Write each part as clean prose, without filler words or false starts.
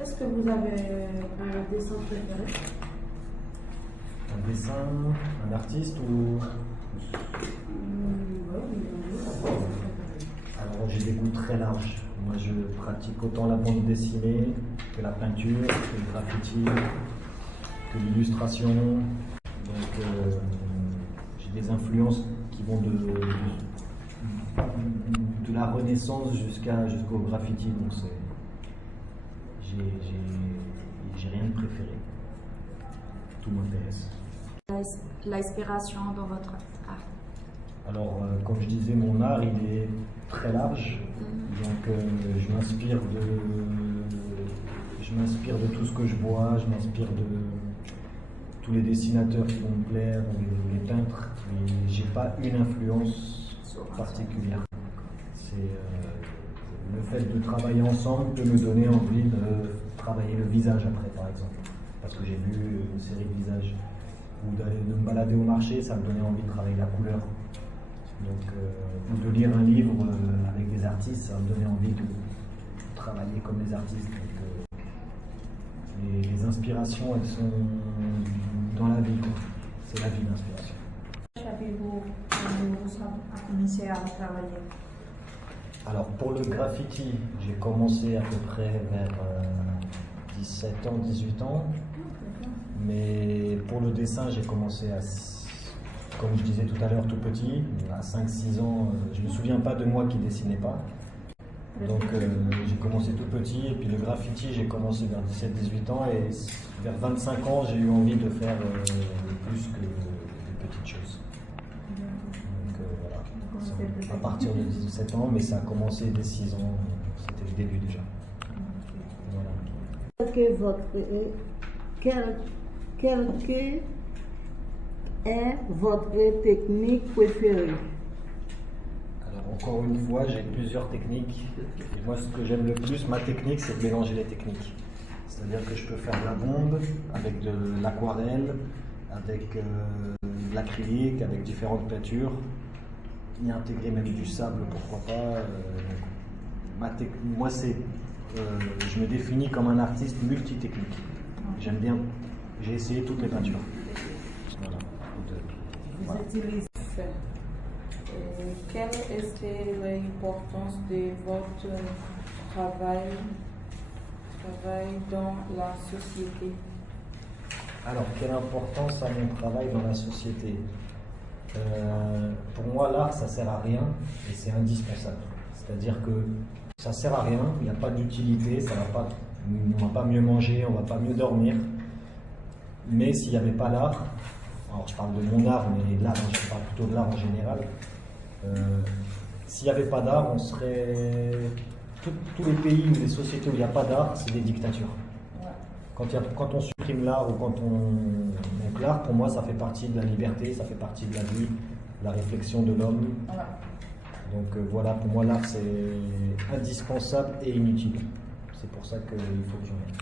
Est-ce que vous avez un dessin préféré? Un dessin, un artiste ou... Alors j'ai des goûts très larges. Moi je pratique autant la bande dessinée que la peinture, que le graffiti, que l'illustration. Donc j'ai des influences qui vont de la Renaissance jusqu'au graffiti. Donc j'ai rien de préféré. Tout m'intéresse. L'inspiration dans votre art? Alors, comme je disais, mon art, il est très large. Donc, je m'inspire de tout ce que je vois, je m'inspire de tous les dessinateurs qui vont me plaire, les peintres. Mais j'ai pas une influence particulière. C'est le fait de travailler ensemble peut me donner envie de travailler le visage après, par exemple. Parce que j'ai vu une série de visages. Ou de me balader au marché, ça me donnait envie de travailler la couleur. Donc, ou de lire un livre avec des artistes, ça me donnait envie de travailler comme les artistes. Donc, les inspirations, elles sont dans la vie, quoi. C'est la vie, l'inspiration. Avez-vous commencé à travailler? Alors, pour le graffiti, j'ai commencé à peu près vers 17 ans, 18 ans. Mais pour le dessin, j'ai commencé comme je disais tout à l'heure, tout petit, à 5-6 ans. Je ne me souviens pas de moi qui dessinais pas. Donc j'ai commencé tout petit, et puis le graffiti, j'ai commencé vers 17-18 ans, et vers 25 ans, j'ai eu envie de faire plus que des petites choses. Donc voilà, à partir de 17 ans, mais ça a commencé dès 6 ans, c'était le début déjà. Voilà. Quelle est votre technique préférée? Alors encore une fois, j'ai plusieurs techniques. Et moi, ce que j'aime le plus, ma technique, c'est de mélanger les techniques. C'est-à-dire que je peux faire de la bombe avec de l'aquarelle, avec de l'acrylique, avec différentes peintures, y intégrer même du sable, pourquoi pas. Moi, je me définis comme un artiste multitechnique. J'aime bien. J'ai essayé toutes les peintures. Voilà. Vous utilisez. Quelle est l'importance de votre travail dans la société? Alors, quelle importance a mon travail dans la société? Pour moi, l'art, ça sert à rien et c'est indispensable. C'est-à-dire que ça sert à rien, il n'y a pas d'utilité, on va pas mieux manger, on va pas mieux dormir. Mais s'il n'y avait pas l'art, alors je parle de mon art, mais l'art, je parle plutôt de l'art en général. S'il n'y avait pas d'art, on serait... Tous les pays ou les sociétés où il n'y a pas d'art, c'est des dictatures. Quand on supprime l'art ou quand donc l'art, pour moi, ça fait partie de la liberté, ça fait partie de la vie, de la réflexion de l'homme. Donc voilà, pour moi, l'art, c'est indispensable et inutile. C'est pour ça qu'il faut que j'en ai.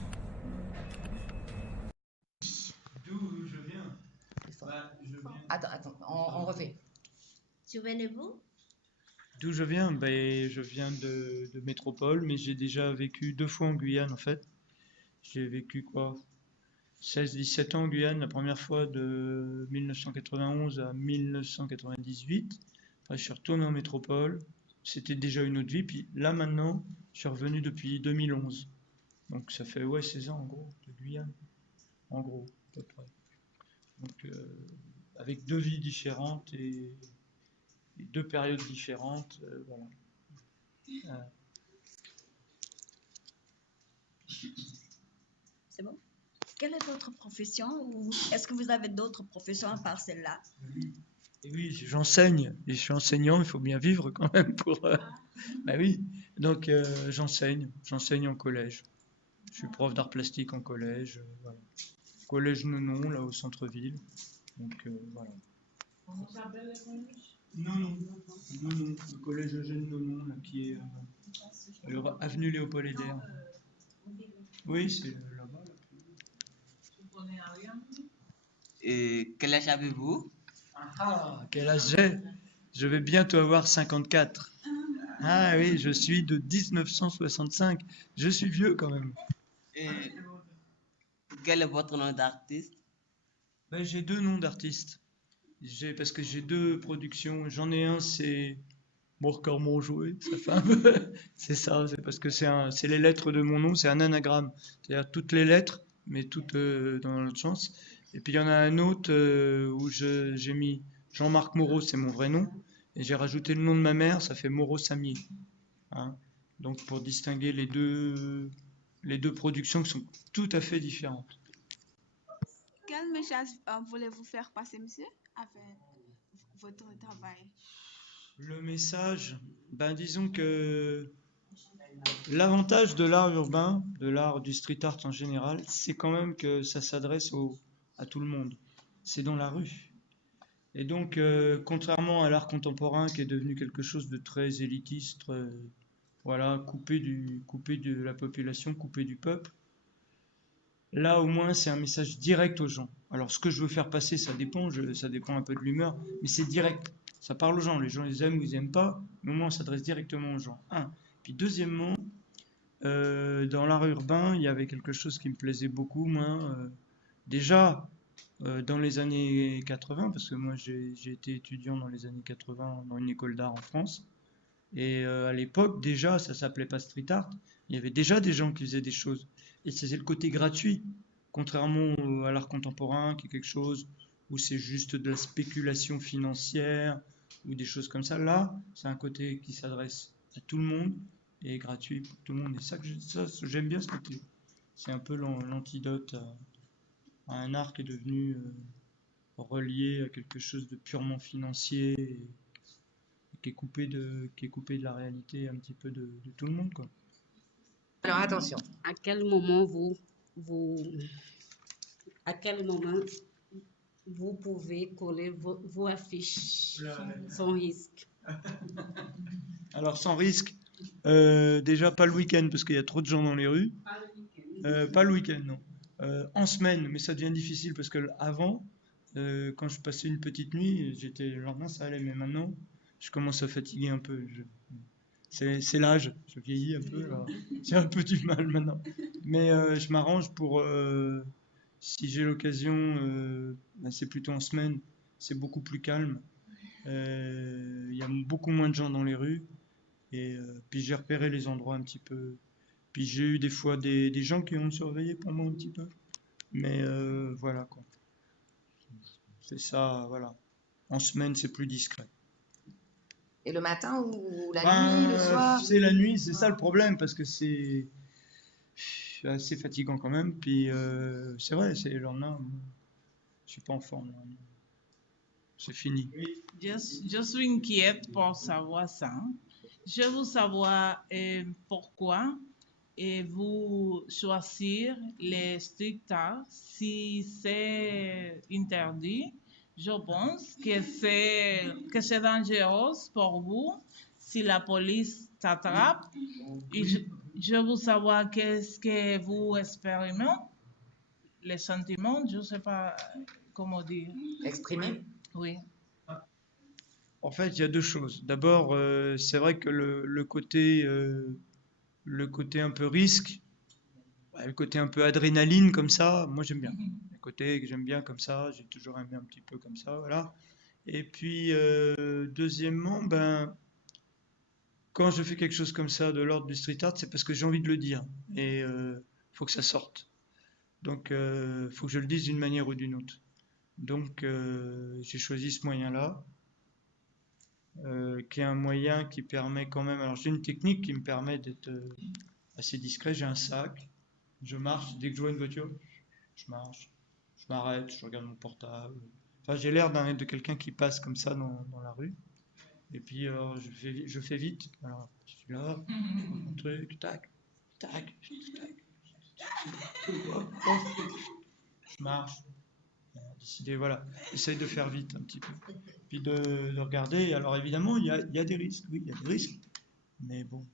D'où je viens? Attends, on refait. Souvenez-vous? D'où je viens? Je viens de métropole, mais j'ai déjà vécu 2 fois en Guyane en fait. J'ai vécu 16-17 ans en Guyane, la première fois de 1991 à 1998. Après, je suis retourné en métropole. C'était déjà une autre vie. Puis là maintenant, je suis revenu depuis 2011. Donc ça fait 16 ans en gros de Guyane. En gros, à peu près. Donc avec 2 vies différentes et 2 périodes différentes, voilà. C'est bon? Quelle est votre profession ou est-ce que vous avez d'autres professions à part celle-là? Et oui, j'enseigne et je suis enseignant, il faut bien vivre quand même pour. Bah oui, donc j'enseigne en collège. Je suis prof d'art plastique en collège, voilà. Collège Nonon, là au centre-ville. Donc voilà. Comment s'appelle l'école? Nonon, le collège Eugène Nonon, là, qui est avenue Léopold Eder. Oui, c'est là-bas. Tu connais rien? Et quel âge avez-vous? Quel âge j'ai? Je vais bientôt avoir 54. Ah oui, je suis de 1965. Je suis vieux quand même. Et quel est votre nom d'artiste? Ben, j'ai deux noms d'artistes. Parce que j'ai deux productions. J'en ai un, c'est Morcar mon jouet, ça fait un peu. C'est ça, c'est parce que c'est les lettres de mon nom, c'est un anagramme. C'est-à-dire toutes les lettres, mais toutes dans l'autre sens. Et puis il y en a un autre où j'ai mis Jean-Marc Moreau, c'est mon vrai nom. Et j'ai rajouté le nom de ma mère, ça fait Moreau Samier. Hein. Donc pour distinguer les deux productions qui sont tout à fait différentes. Quel message voulez-vous faire passer, monsieur, avec votre travail? Le message, ben disons que l'avantage de l'art urbain, de l'art du street art en général, c'est quand même que ça s'adresse à tout le monde. C'est dans la rue. Et donc, contrairement à l'art contemporain qui est devenu quelque chose de très élitiste, voilà, coupé de la population, coupé du peuple, là au moins c'est un message direct aux gens. Alors ce que je veux faire passer, ça dépend, ça dépend un peu de l'humeur, mais c'est direct. Ça parle aux gens. Les gens les aiment ou ils aiment pas, mais au moins on s'adresse directement aux gens. Un. Puis deuxièmement, dans l'art urbain, il y avait quelque chose qui me plaisait beaucoup, moi. Déjà, dans les années 80, parce que moi j'ai été étudiant dans les années 80 dans une école d'art en France, et à l'époque, déjà, ça s'appelait pas street art, il y avait déjà des gens qui faisaient des choses. Et c'était le côté gratuit, contrairement à l'art contemporain, qui est quelque chose où c'est juste de la spéculation financière, ou des choses comme ça. Là, c'est un côté qui s'adresse à tout le monde, et est gratuit pour tout le monde. Et j'aime bien ce côté. C'est un peu l'antidote à un art qui est devenu relié à quelque chose de purement financier, et qui est coupé de la réalité un petit peu de tout le monde, quoi. Alors attention, à quel moment à quel moment vous pouvez coller vos affiches sans risque? Alors sans risque, déjà pas le week-end parce qu'il y a trop de gens dans les rues. Pas le week-end, non. En semaine, mais ça devient difficile parce que avant, quand je passais une petite nuit, le lendemain ça allait, mais maintenant, je commence à fatiguer un peu. C'est l'âge, je vieillis un peu, alors j'ai un peu du mal maintenant. Mais je m'arrange pour, si j'ai l'occasion, ben, c'est plutôt en semaine, c'est beaucoup plus calme. Il y a beaucoup moins de gens dans les rues. Et puis j'ai repéré les endroits un petit peu. Puis j'ai eu des fois des gens qui ont surveillé pour moi un petit peu. Mais voilà quoi. C'est ça, voilà. En semaine, c'est plus discret. Et le matin ou la Ben, nuit, le soir? c'est la nuit, c'est ça le problème, parce que c'est assez fatigant quand même. Puis c'est vrai, c'est le lendemain, je suis pas en forme. C'est fini. Je suis inquiète pour savoir ça. Je veux savoir pourquoi vous choisir les street art si c'est interdit. Je pense que c'est dangereux pour vous si la police t'attrape. Et je veux savoir qu'est-ce que vous expérimentez, les sentiments, je ne sais pas comment dire. Exprimer? Oui. En fait, il y a deux choses. D'abord, c'est vrai que le côté un peu risque, le côté un peu adrénaline comme ça, moi j'aime bien. Le côté que j'aime bien comme ça, j'ai toujours aimé un petit peu comme ça, voilà. Et puis, deuxièmement, ben, quand je fais quelque chose comme ça de l'ordre du street art, c'est parce que j'ai envie de le dire. Et faut que ça sorte. Donc, faut que je le dise d'une manière ou d'une autre. Donc, j'ai choisi ce moyen-là. Qui est un moyen qui permet quand même. Alors j'ai une technique qui me permet d'être assez discret. J'ai un sac, je marche. Dès que je vois une voiture, je marche, je m'arrête, je regarde mon portable. Enfin, j'ai l'air de quelqu'un qui passe comme ça dans la rue. Et puis je fais vite. Alors je suis là, je prends mon truc, tac, tac, tac, hop, hop, je marche. Décider, voilà, essaye de faire vite un petit peu. Puis de regarder. Alors évidemment, il y a des risques, oui, il y a des risques. Mais bon.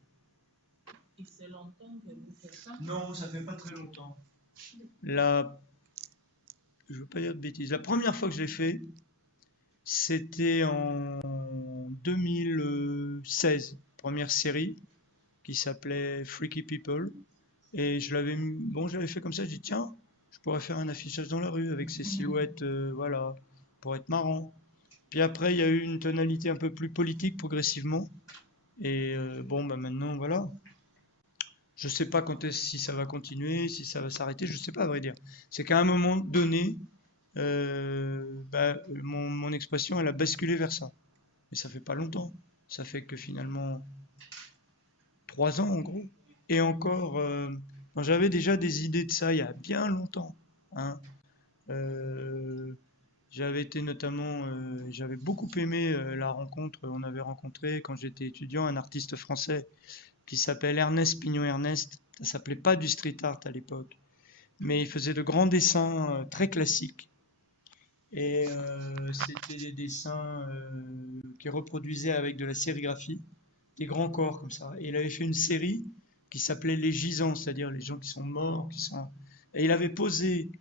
Et c'est longtemps que vous faites ça? Non, ça fait pas très longtemps. Là, je veux pas dire de bêtises. La première fois que je l'ai fait, c'était en 2016. Première série qui s'appelait Freaky People. Et j'avais fait comme ça, je dis tiens, je pourrais faire un affichage dans la rue avec ces silhouettes, voilà, pour être marrant. Puis après, il y a eu une tonalité un peu plus politique progressivement. Et bon, bah maintenant, voilà. Je sais pas si ça va continuer, si ça va s'arrêter, je sais pas à vrai dire. C'est qu'à un moment donné, mon expression, elle a basculé vers ça. Mais ça fait pas longtemps. Ça fait que finalement 3 ans en gros. Et encore, j'avais déjà des idées de ça il y a bien longtemps, hein. Euh, j'avais beaucoup aimé la rencontre. On avait rencontré quand j'étais étudiant un artiste français qui s'appelle Ernest Pignon-Ernest. Ça s'appelait pas du street art à l'époque, mais il faisait de grands dessins très classiques. Et c'était des dessins qui reproduisaient avec de la sérigraphie des grands corps comme ça. Et il avait fait une série qui s'appelait Les Gisants, c'est-à-dire les gens qui sont morts, Et il avait posé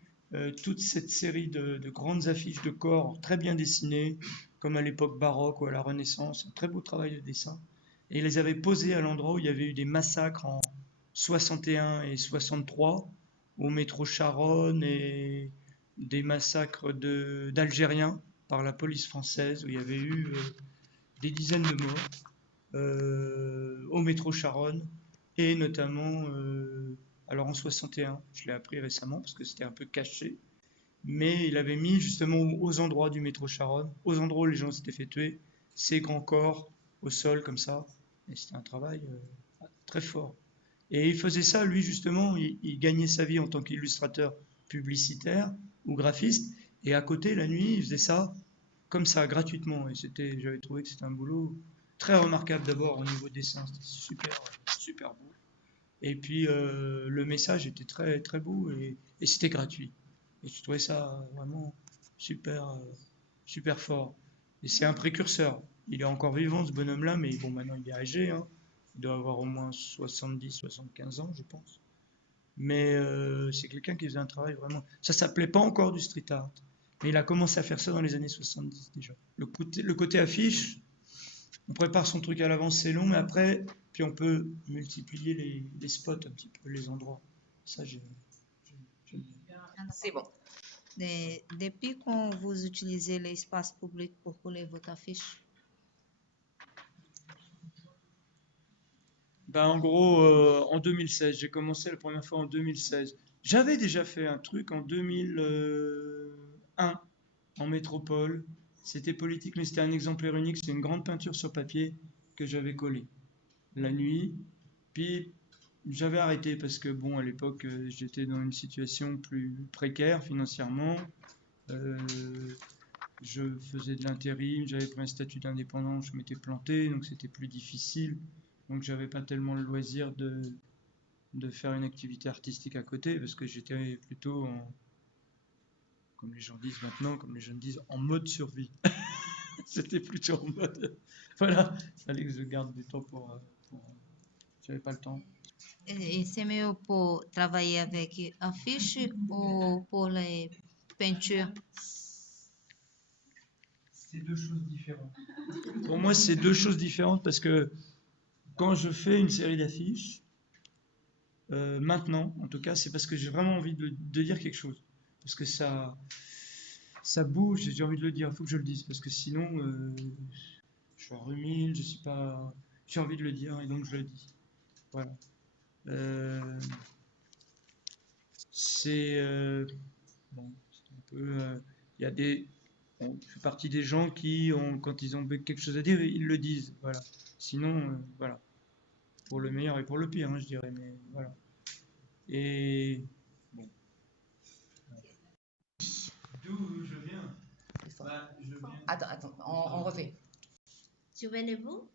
toute cette série de grandes affiches de corps très bien dessinées, comme à l'époque baroque ou à la Renaissance, un très beau travail de dessin. Et il les avait posées à l'endroit où il y avait eu des massacres en 61 et 63, au métro Charonne, et des massacres d'Algériens par la police française, où il y avait eu des dizaines de morts au métro Charonne, et notamment, alors en 61, je l'ai appris récemment parce que c'était un peu caché, mais il avait mis justement aux endroits du métro Charonne, aux endroits où les gens s'étaient fait tuer, ces grands corps au sol comme ça, et c'était un travail très fort. Et il faisait ça, lui justement, il gagnait sa vie en tant qu'illustrateur publicitaire ou graphiste, et à côté, la nuit, il faisait ça comme ça, gratuitement, et j'avais trouvé que c'était un boulot très remarquable d'abord au niveau dessin, c'était super, super beau. Et puis le message était très, très beau et c'était gratuit. Et je trouvais ça vraiment super, super fort. Et c'est un précurseur. Il est encore vivant, ce bonhomme-là, mais bon, maintenant il est âgé, hein. Il doit avoir au moins 70, 75 ans, je pense. Mais c'est quelqu'un qui faisait un travail vraiment. Ça s'appelait pas encore du street art, mais il a commencé à faire ça dans les années 70 déjà. Le côté affiche, on prépare son truc à l'avance, c'est long, mais après, puis on peut multiplier les spots un petit peu, les endroits. Ça, j'aime bien. C'est bon. Depuis quand vous utilisez l'espace public pour coller votre affiche? Ben, en gros, en 2016, j'ai commencé la première fois en 2016. J'avais déjà fait un truc en 2001 en métropole. C'était politique, mais c'était un exemplaire unique. C'était une grande peinture sur papier que j'avais collée la nuit. Puis j'avais arrêté parce que, bon, à l'époque, j'étais dans une situation plus précaire financièrement. Euh, je faisais de l'intérim, j'avais pris un statut d'indépendant, je m'étais planté, donc c'était plus difficile. Donc j'avais pas tellement le loisir de faire une activité artistique à côté parce que j'étais plutôt comme les gens disent maintenant, comme les jeunes disent, en mode survie. C'était plutôt en mode. Voilà, il fallait que je garde du temps j'avais pas le temps. Et c'est mieux pour travailler avec affiches ou pour les peintures? C'est deux choses différentes. Pour moi, c'est deux choses différentes parce que quand je fais une série d'affiches, maintenant, en tout cas, c'est parce que j'ai vraiment envie de dire quelque chose. Parce que ça bouge et j'ai envie de le dire. Il faut que je le dise parce que sinon, je rumine, je suis pas. J'ai envie de le dire et donc je le dis. Voilà. C'est bon, c'est un peu. Il y a des. Bon, je fais partie des gens qui, quand ils ont quelque chose à dire, ils le disent. Voilà. Sinon, voilà. Pour le meilleur et pour le pire, hein, je dirais. Mais voilà. Et bon. D'où je viens? Attends, on refait. Souvenez-vous?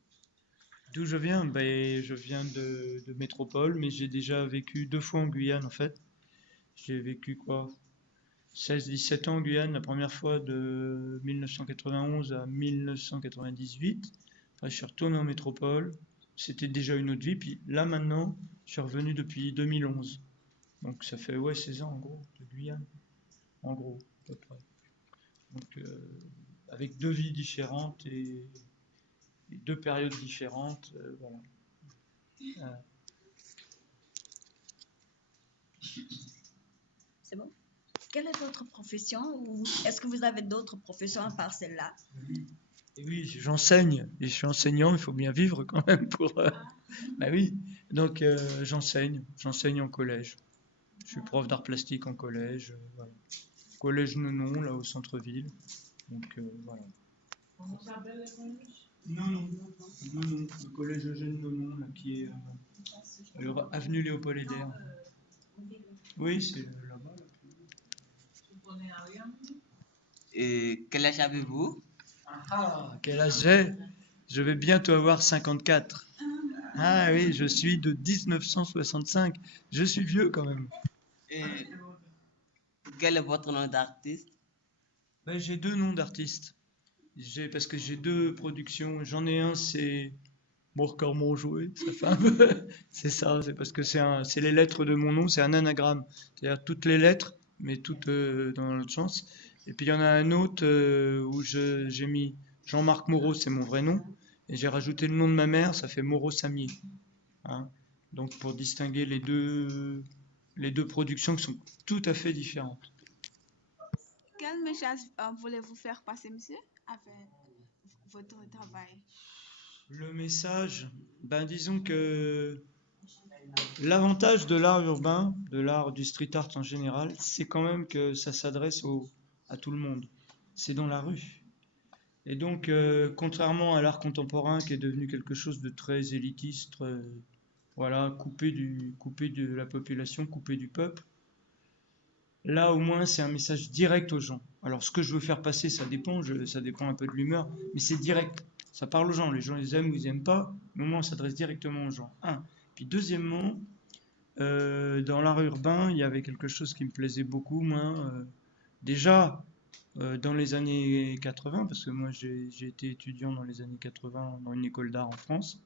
D'où je viens? Ben, je viens de métropole, mais j'ai déjà vécu 2 fois en Guyane en fait. J'ai vécu quoi? 16-17 ans en Guyane, la première fois de 1991 à 1998. Après, je suis retourné en métropole. C'était déjà une autre vie. Puis là maintenant, je suis revenu depuis 2011. Donc ça fait 16 ans en gros de Guyane. En gros, à peu près. Donc avec 2 vies différentes et 2 périodes différentes. Voilà. C'est bon? Quelle est votre profession ou est-ce que vous avez d'autres professions à part celle-là? Et oui, j'enseigne, et je suis enseignant, il faut bien vivre quand même pour... Bah oui, donc j'enseigne en collège. Je suis prof d'art plastique en collège, voilà. Collège Nonon, là au centre-ville. Donc voilà. Comment s'appelle l'école? Nonon, le collège Eugène Nonon, là, qui est avenue Léopold Eder. Oui, c'est là-bas. Là. Tu connais Ariane? Et quel âge avez-vous? Ah, quel âge j'ai? Je vais bientôt avoir 54. Ah oui, je suis de 1965. Je suis vieux quand même. Et quel est votre nom d'artiste? Ben, j'ai deux noms d'artistes. Parce que j'ai deux productions. J'en ai un, c'est Mon cœur, mon jouet. Ça fait un peu... C'est ça, c'est parce que c'est les lettres de mon nom, c'est un anagramme. C'est-à-dire toutes les lettres, mais toutes dans l'autre sens. Et puis il y en a un autre où j'ai mis Jean-Marc Moreau, c'est mon vrai nom. Et j'ai rajouté le nom de ma mère, ça fait Moreau Samier. Hein. Donc pour distinguer les deux productions qui sont tout à fait différentes. Quel message voulez-vous faire passer, monsieur, avec votre travail? Le message, ben disons que l'avantage de l'art urbain, de l'art du street art en général, c'est quand même que ça s'adresse à tout le monde. C'est dans la rue. Et donc, contrairement à l'art contemporain qui est devenu quelque chose de très élitiste, voilà, coupé de la population, coupé du peuple, là au moins c'est un message direct aux gens. Alors ce que je veux faire passer, ça dépend un peu de l'humeur, mais c'est direct. Ça parle aux gens. Les gens les aiment ou ils n'aiment pas, mais au moins on s'adresse directement aux gens. Un. Puis deuxièmement, dans l'art urbain, il y avait quelque chose qui me plaisait beaucoup, moi. Déjà, dans les années 80, parce que moi j'ai été étudiant dans les années 80 dans une école d'art en France,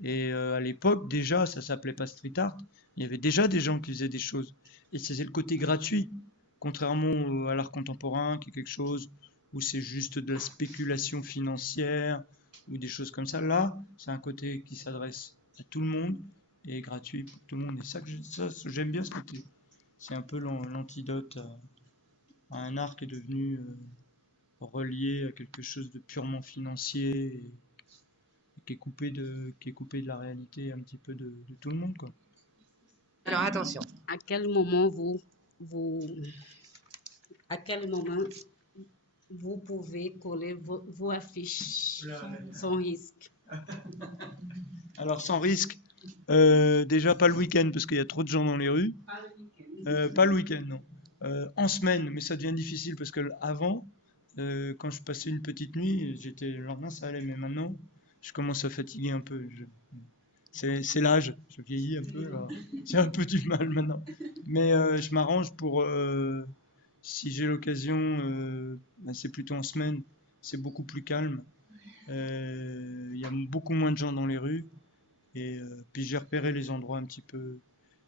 et à l'époque déjà, ça s'appelait pas street art, il y avait déjà des gens qui faisaient des choses. Et c'est le côté gratuit, contrairement à l'art contemporain, qui est quelque chose où c'est juste de la spéculation financière, ou des choses comme ça. Là, c'est un côté qui s'adresse à tout le monde, et gratuit pour tout le monde. Et ça, j'aime bien ce côté. C'est un peu l'antidote à un art qui est devenu relié à quelque chose de purement financier et qui est coupé de la réalité un petit peu de tout le monde, quoi. Alors attention, à quel moment vous pouvez coller vos affiches sans risque? Alors sans risque, déjà pas le week-end parce qu'il y a trop de gens dans les rues. Pas le week-end, non. En semaine, mais ça devient difficile parce que avant, quand je passais une petite nuit, le lendemain ça allait, mais maintenant je commence à fatiguer un peu. C'est l'âge, je vieillis un peu, alors j'ai un peu du mal maintenant. Mais je m'arrange pour, si j'ai l'occasion, c'est plutôt en semaine, c'est beaucoup plus calme. Il y a beaucoup moins de gens dans les rues. Et puis j'ai repéré les endroits un petit peu.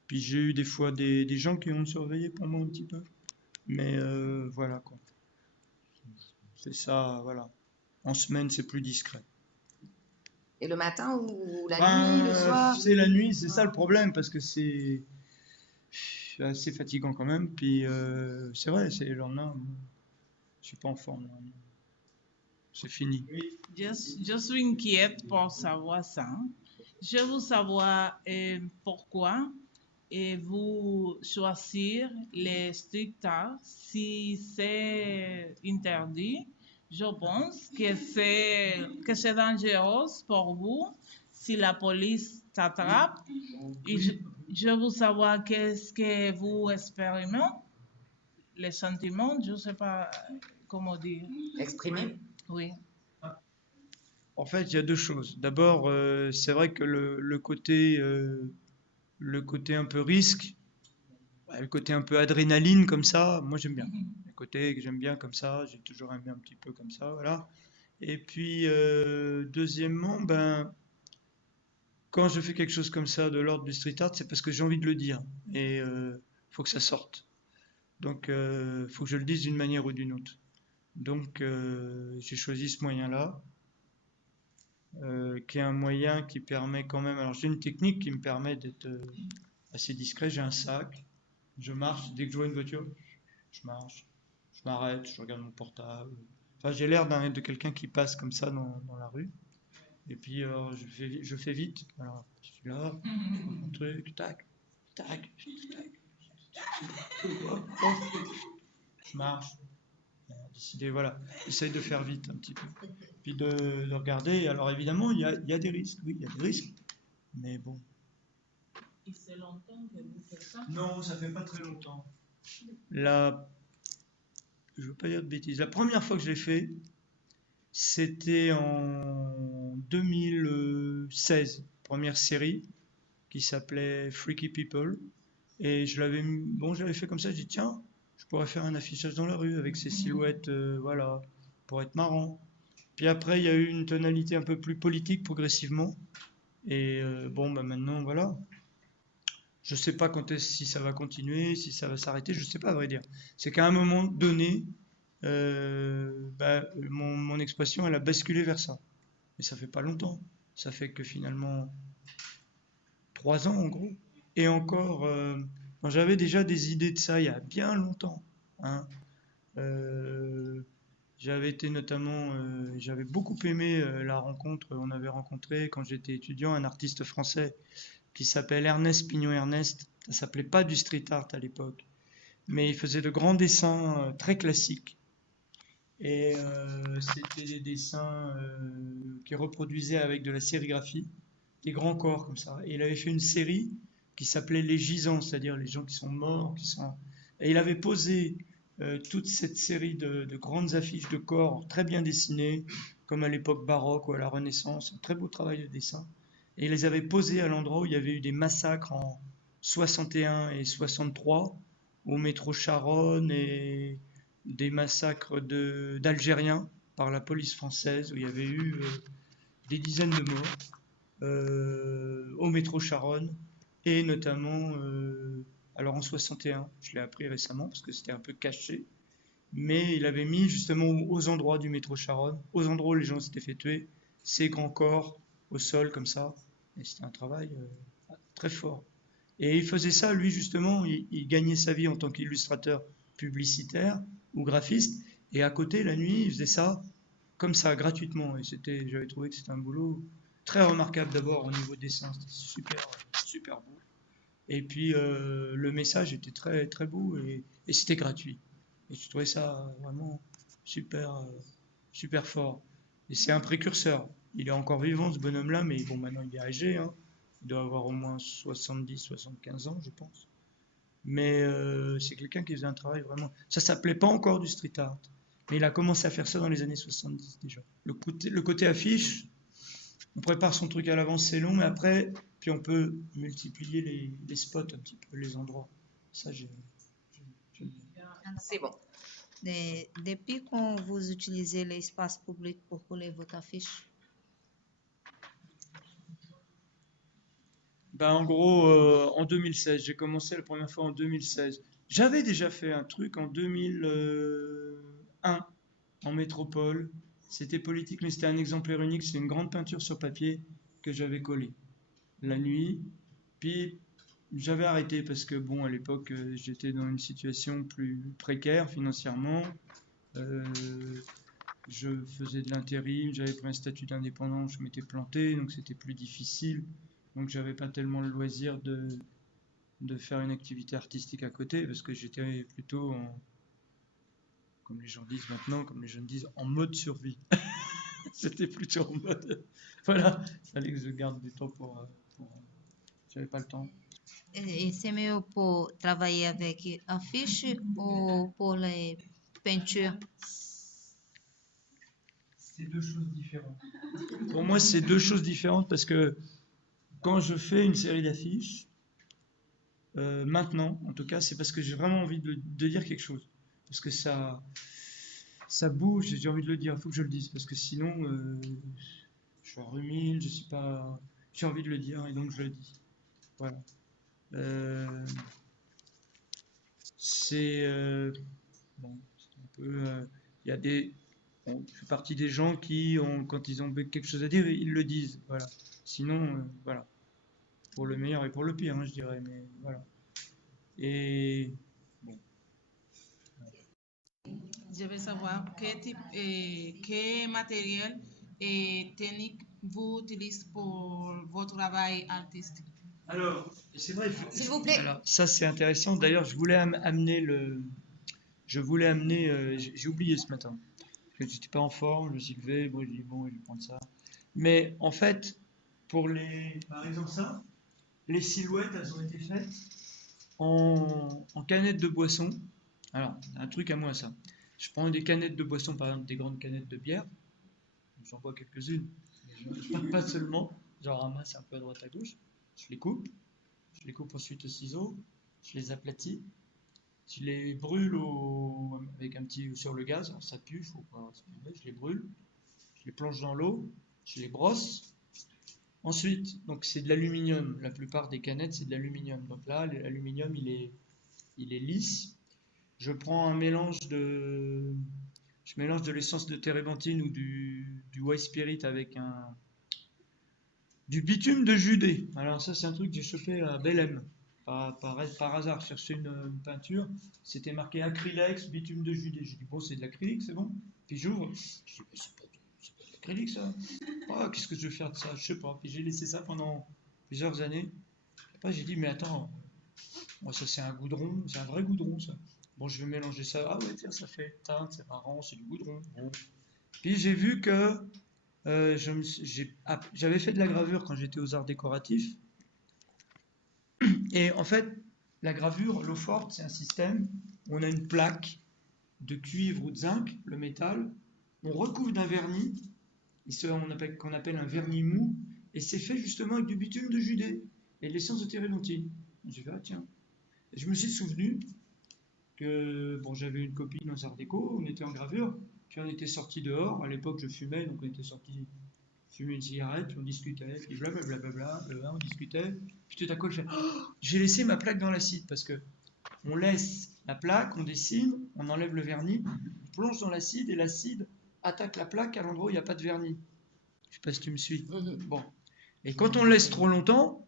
Puis j'ai eu des fois des gens qui ont surveillé pour moi un petit peu. Mais voilà quoi. C'est ça, voilà. En semaine, c'est plus discret. Et le matin ou la nuit, le soir? C'est la nuit, c'est ça le problème, parce que c'est assez fatigant quand même. Puis c'est vrai, c'est le lendemain, je suis pas en forme. C'est fini. Je suis inquiète pour savoir ça. Je veux savoir pourquoi vous choisir les street art si c'est interdit. Je pense que c'est dangereux pour vous si la police t'attrape. Et je veux savoir qu'est-ce que vous expérimentez, les sentiments, je ne sais pas comment dire. Exprimer? Oui. En fait, il y a deux choses. D'abord, c'est vrai que le côté un peu risque, le côté un peu adrénaline comme ça, moi j'aime bien. Le côté que j'aime bien comme ça, j'ai toujours aimé un petit peu comme ça, voilà. Et puis, deuxièmement, quand je fais quelque chose comme ça de l'ordre du street art, c'est parce que j'ai envie de le dire. Et faut que ça sorte. Donc, faut que je le dise d'une manière ou d'une autre. Donc, j'ai choisi ce moyen-là. Qui est un moyen qui permet quand même... Alors j'ai une technique qui me permet d'être assez discret. J'ai un sac Je marche, dès que je vois une voiture, je marche, je m'arrête, je regarde mon portable. Enfin, j'ai l'air de quelqu'un qui passe comme ça dans la rue. Et puis, je fais vite. Alors, je suis là, je prends mon truc, tac, tac, tac. Hop, hop, je marche. Décider, voilà, essaye de faire vite un petit peu. Puis de regarder. Alors, évidemment, il y a des risques. Oui, il y a des risques. Mais bon. Et c'est longtemps que vous faites ça? Non, ça fait pas très longtemps. Là, je veux pas dire de bêtises. La première fois que je l'ai fait, c'était en 2016. Première série qui s'appelait Freaky People. Et j'avais fait comme ça. Je dis tiens, je pourrais faire un affichage dans la rue avec ces silhouettes, voilà, pour être marrant. Puis après, il y a eu une tonalité un peu plus politique progressivement. Et bon, bah maintenant, voilà. Je sais pas si ça va continuer, si ça va s'arrêter, je sais pas à vrai dire. C'est qu'à un moment donné, mon expression, elle a basculé vers ça. Mais ça fait pas longtemps. Ça fait que finalement 3 ans en gros. Et encore, j'avais déjà des idées de ça il y a bien longtemps. Hein. J'avais été notamment, j'avais beaucoup aimé la rencontre. On avait rencontré quand j'étais étudiant un artiste français qui s'appelle Ernest Pignon-Ernest. Ça s'appelait pas du street art à l'époque, mais il faisait de grands dessins très classiques. Et c'était des dessins qui reproduisaient avec de la sérigraphie, des grands corps comme ça. Et il avait fait une série qui s'appelait Les Gisants, c'est-à-dire les gens qui sont morts, Et il avait posé toute cette série de grandes affiches de corps très bien dessinées, comme à l'époque baroque ou à la Renaissance, un très beau travail de dessin. Et il les avait posées à l'endroit où il y avait eu des massacres en 61 et 63, au métro Charonne, et des massacres d'Algériens par la police française, où il y avait eu des dizaines de morts au métro Charonne, et notamment, alors en 61, je l'ai appris récemment parce que c'était un peu caché, mais il avait mis justement aux endroits du métro Charonne, aux endroits où les gens s'étaient fait tuer, ces grands corps au sol comme ça, et c'était un travail très fort. Et il faisait ça, lui justement, il gagnait sa vie en tant qu'illustrateur publicitaire ou graphiste, et à côté, la nuit, il faisait ça comme ça, gratuitement, et j'avais trouvé que c'était un boulot très remarquable d'abord au niveau dessin, c'était super, super beau. Et puis le message était très, très beau, et c'était gratuit. Et je trouvais ça vraiment super, super fort. Et c'est un précurseur. Il est encore vivant, ce bonhomme-là, mais bon, maintenant il est âgé, hein. Il doit avoir au moins 70, 75 ans, je pense. Mais c'est quelqu'un qui faisait un travail vraiment... Ça s'appelait pas encore du street art, mais il a commencé à faire ça dans les années 70 déjà. Le côté affiche, on prépare son truc à l'avance, c'est long, mais après, puis on peut multiplier les spots un petit peu, les endroits. Ça, j'aime bien. C'est bon. Depuis quand vous utilisez l'espace public pour coller votre affiche? Ben, en gros, en 2016, j'ai commencé la première fois en 2016. J'avais déjà fait un truc en 2001 en métropole. C'était politique, mais c'était un exemplaire unique. C'est une grande peinture sur papier que j'avais collée la nuit. Puis j'avais arrêté parce que, bon, à l'époque, j'étais dans une situation plus précaire financièrement. Je faisais de l'intérim, j'avais pris un statut d'indépendant, je m'étais planté, donc c'était plus difficile. Donc j'avais pas tellement le loisir de faire une activité artistique à côté, parce que j'étais plutôt comme les gens disent maintenant, comme les jeunes disent, en mode survie. C'était plutôt en mode... Voilà, il fallait que je garde du temps pour j'avais pas le temps. Et c'est mieux pour travailler avec affiches ou pour les peintures? C'est deux choses différentes. Pour moi, c'est deux choses différentes parce que quand je fais une série d'affiches, maintenant, en tout cas, c'est parce que j'ai vraiment envie de dire quelque chose. Parce que ça bouge, j'ai envie de le dire, il faut que je le dise. Parce que sinon, je suis rumine, je suis pas... J'ai envie de le dire et donc je le dis. Voilà. C'est... bon, c'est un peu... Il y a des... Bon, je fais partie des gens qui, quand ils ont quelque chose à dire, ils le disent. Voilà. Sinon, voilà. Pour le meilleur et pour le pire, hein, je dirais. Mais voilà. Et bon, Je veux savoir quel type et quel matériel et technique vous utilisez pour votre travail artistique. alors, c'est vrai. S'il vous plaît. Alors, ça c'est intéressant. D'ailleurs, je voulais amener j'ai oublié ce matin. Je n'étais pas en forme, je me suis levé, bon, je dis bon, je vais prendre ça. Mais en fait, par exemple ça, les silhouettes, elles ont été faites en canettes de boisson. Alors, un truc à moi ça. Je prends des canettes de boisson, par exemple des grandes canettes de bière. J'en bois quelques-unes, mais pas seulement. J'en ramasse un peu à droite à gauche. Je les coupe ensuite au ciseau. Je les aplatis. Je les brûle avec un petit sur le gaz. Alors ça pue, faut pas se fumer. Je les brûle. Je les plonge dans l'eau. Je les brosse. Ensuite, donc c'est de l'aluminium. La plupart des canettes, c'est de l'aluminium. Donc là, l'aluminium, il est lisse. Je prends un mélange de l'essence de térébenthine ou du white spirit avec du bitume de Judée. Alors ça, c'est un truc que j'ai chopé à Belém. Par hasard, je cherchais une peinture. C'était marqué acrylex, bitume de Judée. J'ai dit, bon, c'est de l'acrylique, c'est bon. Puis j'ouvre. Je dis, mais c'est pas de l'acrylique, ça. Oh, qu'est-ce que je vais faire de ça? Je sais pas. Puis j'ai laissé ça pendant plusieurs années. Après, j'ai dit, mais attends, moi, ça, c'est un goudron. C'est un vrai goudron, ça. Bon, je vais mélanger ça. Ah ouais, tiens, ça fait teinte, c'est marrant, c'est du goudron. Bon. Puis j'ai vu que j'avais fait de la gravure quand j'étais aux arts décoratifs. Et en fait, la gravure, l'eau forte, c'est un système où on a une plaque de cuivre ou de zinc, le métal, on recouvre d'un vernis, qu'on appelle un vernis mou, et c'est fait justement avec du bitume de Judée et de l'essence de térébenthine. J'ai fait, ah tiens. Et je me suis souvenu que bon, j'avais une copine aux arts déco, on était en gravure, puis on était sortis dehors. À l'époque, je fumais, donc on était sortis fumer une cigarette, puis on discutait, puis blablabla, on discutait. Puis tout à coup, je fais, oh, j'ai laissé ma plaque dans l'acide parce que on laisse la plaque, on dessine, on enlève le vernis, on plonge dans l'acide et l'acide attaque la plaque à l'endroit où il n'y a pas de vernis. Je sais pas si tu me suis. Bon. Et quand on laisse trop longtemps,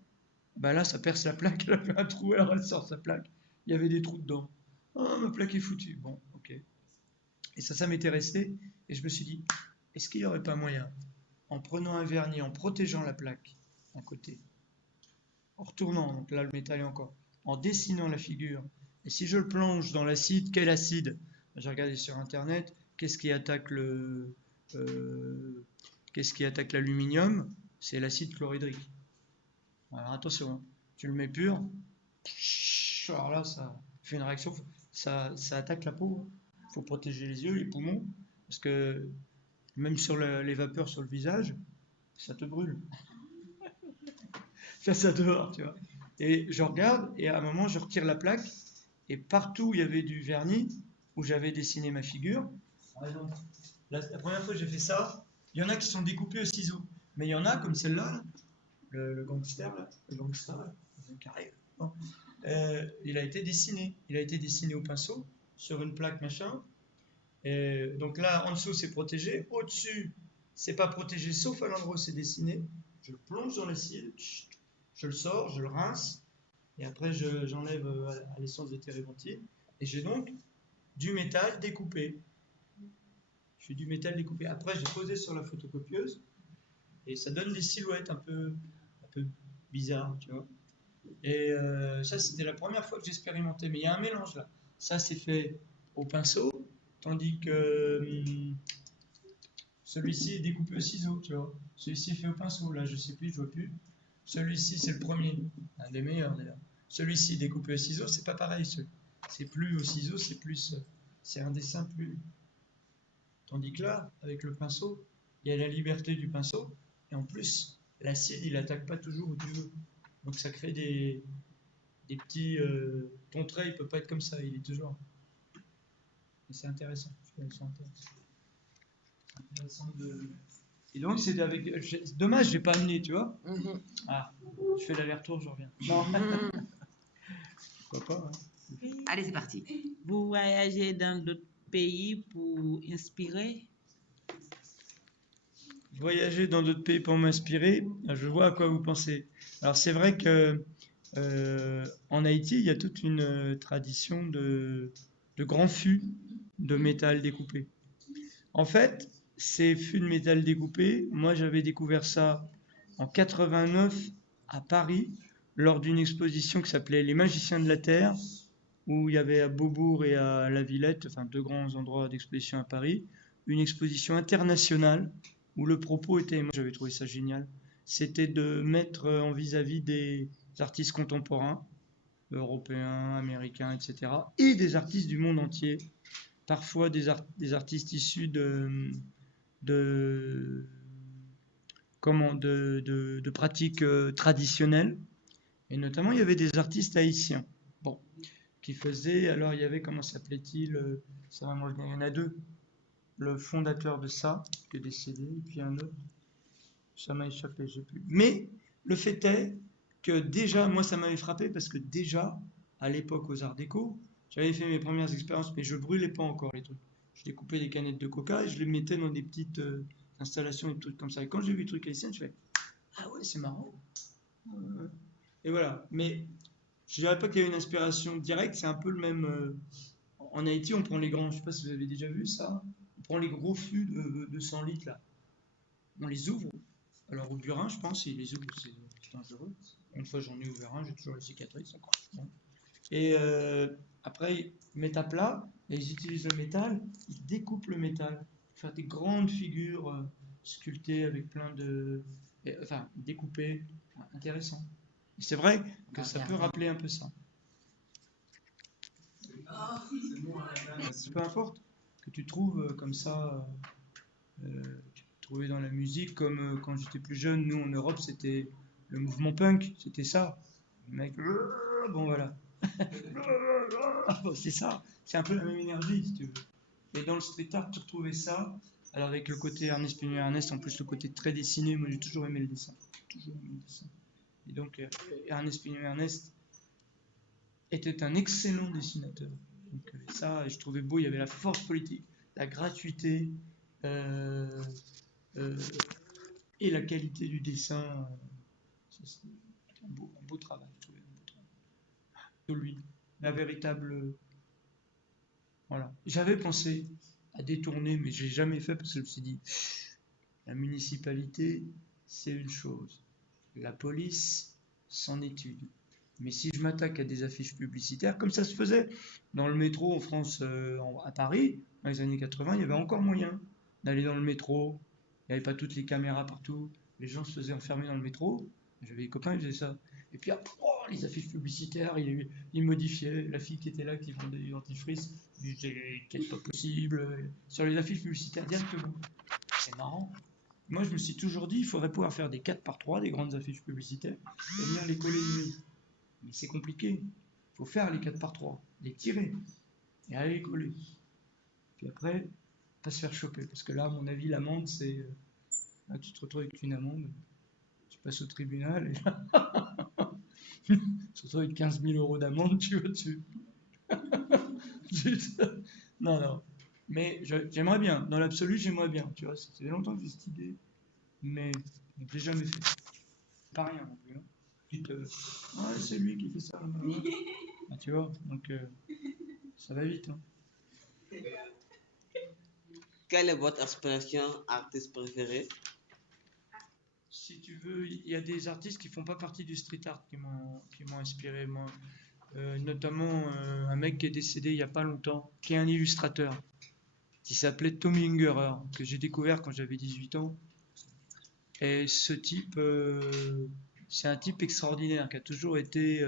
bah là, ça perce la plaque, elle a fait un trou, alors elle sort sa plaque. Il y avait des trous dedans. Oh, ma plaque est foutue. Bon, ok. Et ça m'était resté. Et je me suis dit, est-ce qu'il n'y aurait pas moyen, en prenant un vernis, en protégeant la plaque d'un côté, en retournant, donc là le métal est encore, en dessinant la figure, et si je le plonge dans l'acide, quel acide? J'ai regardé sur internet, qu'est-ce qui attaque l'aluminium? C'est l'acide chlorhydrique. Alors attention, tu le mets pur, alors là ça fait une réaction, ça attaque la peau. Il faut protéger les yeux, les poumons, parce que même sur les vapeurs sur le visage, ça te brûle. Fais ça dehors, tu vois. Et je regarde, et à un moment, je retire la plaque, et partout où il y avait du vernis, où j'avais dessiné ma figure, par exemple, la première fois que j'ai fait ça, il y en a qui sont découpés au ciseau, mais il y en a, comme celle-là, là, le gangster, là, le carré, bon, il a été dessiné au pinceau, sur une plaque machin. Et donc là, en dessous, c'est protégé. Au-dessus, c'est pas protégé, sauf à l'endroit où c'est dessiné. Je le plonge dans l'acide, je le sors, je le rince, et après, j'enlève à l'essence de térébenthine. Et j'ai donc du métal découpé. Je fais du métal découpé. Après, j'ai posé sur la photocopieuse, et ça donne des silhouettes un peu bizarres, tu vois. Et ça, c'était la première fois que j'expérimentais. Mais il y a un mélange là. Ça, c'est fait au pinceau, tandis que celui-ci est découpé au ciseau, tu vois. Celui-ci est fait au pinceau, là, je sais plus, je vois plus. Celui-ci, c'est le premier, un des meilleurs d'ailleurs. Celui-ci découpé au ciseau, c'est pas pareil. C'est plus au ciseau, c'est un dessin plus. Tandis que là, avec le pinceau, il y a la liberté du pinceau, et en plus, l'acide, il attaque pas toujours où tu veux. Donc ça crée des petits. Ton trait, il peut pas être comme ça, il est toujours. Et c'est intéressant. Et donc, c'est avec. Dommage, je l'ai pas amené, tu vois. Ah, je fais l'aller-retour, je reviens. Non. Pourquoi pas, hein. Allez, c'est parti. Vous voyagez dans d'autres pays pour inspirer? Voyager dans d'autres pays pour m'inspirer, je vois à quoi vous pensez. Alors, c'est vrai que En Haïti, il y a toute une tradition de grands fûts de métal découpé. En fait, ces fûts de métal découpé, moi j'avais découvert ça en 89 à Paris, lors d'une exposition qui s'appelait Les Magiciens de la Terre, où il y avait à Beaubourg et à La Villette, enfin deux grands endroits d'exposition à Paris, une exposition internationale où le propos était, moi j'avais trouvé ça génial, c'était de mettre en vis-à-vis des artistes contemporains, européens, américains, etc., et des artistes du monde entier, parfois des artistes issus de, de pratiques traditionnelles, et notamment il y avait des artistes haïtiens, bon, qui faisaient, alors il y avait, comment s'appelait-il, ça va me revenir, il y en a deux, le fondateur de ça, qui est décédé, et puis un autre, ça m'a échappé, je sais plus. Mais le fait est que déjà, moi ça m'avait frappé, parce que déjà, à l'époque aux Arts Déco, j'avais fait mes premières expériences, mais je brûlais pas encore les trucs. Je découpais des canettes de coca et je les mettais dans des petites installations et des trucs comme ça. Et quand j'ai vu le truc haïtien, je fais ah ouais, c'est marrant. Et voilà. Mais je dirais pas qu'il y a une inspiration directe, c'est un peu le même. En Haïti, on prend les grands, je sais pas si vous avez déjà vu ça, on prend les gros fûts de 100 litres là. On les ouvre. Alors au burin, je pense, ils les ouvrent, c'est dangereux. Une fois j'en ai ouvert un, j'ai toujours les cicatrices encore. Bon. Et après, ils mettent à plat et ils utilisent le métal, ils découpent le métal pour faire des grandes figures sculptées avec plein de. Enfin, découpées, enfin, intéressant. Et c'est vrai que ça peut rappeler un peu ça. Peu importe que tu trouves comme ça, tu peux trouver dans la musique, comme quand j'étais plus jeune, nous en Europe, c'était le mouvement punk, c'était ça. Le mec, bon voilà. Bon, c'est ça, c'est un peu la même énergie si tu veux. Et dans le street art, tu retrouvais ça. Alors avec le côté Ernest Pignon Ernest, en plus le côté très dessiné, moi j'ai toujours aimé le dessin. Toujours aimé le dessin. Et donc Ernest Pignon Ernest était un excellent dessinateur. Donc ça, je trouvais beau, il y avait la force politique, la gratuité et la qualité du dessin. C'est un beau travail, je trouvais. De lui, la véritable. Voilà. J'avais pensé à détourner, mais je l'ai jamais fait parce que je me suis dit, la municipalité, c'est une chose, la police, c'en est une. Mais si je m'attaque à des affiches publicitaires, comme ça se faisait dans le métro en France, à Paris, dans les années 80, il y avait encore moyen d'aller dans le métro, il n'y avait pas toutes les caméras partout, les gens se faisaient enfermer dans le métro, j'avais des copains qui faisaient ça. Et puis, les affiches publicitaires, il modifiait. La fille qui était là, qui vendait du dentifrice, il disait c'est pas possible. Sur les affiches publicitaires directement. C'est marrant. Moi, je me suis toujours dit, il faudrait pouvoir faire des 4x3, des grandes affiches publicitaires, et venir les coller nuit. Mais c'est compliqué. Il faut faire les 4x3, les tirer, et aller les coller. Puis après, pas se faire choper. Parce que là, à mon avis, l'amende, c'est. Là, tu te retrouves avec une amende, tu passes au tribunal, et tu te retrouves avec 15 000 € d'amende, tu vois dessus. Non, non. Mais j'aimerais bien. Dans l'absolu, j'aimerais bien. Tu vois, ça fait longtemps que j'ai cette idée. Mais je l'ai jamais fait. Pas rien non plus. Hein. Ouais, c'est lui qui fait ça. Ah, tu vois, donc ça va vite. Hein. Quelle est votre inspiration artiste préférée? Si tu veux, il y a des artistes qui font pas partie du street art qui m'ont inspiré, moi. Notamment un mec qui est décédé il y a pas longtemps, qui est un illustrateur, qui s'appelait Tommy Ungerer, que j'ai découvert quand j'avais 18 ans. Et ce type, c'est un type extraordinaire qui a toujours été.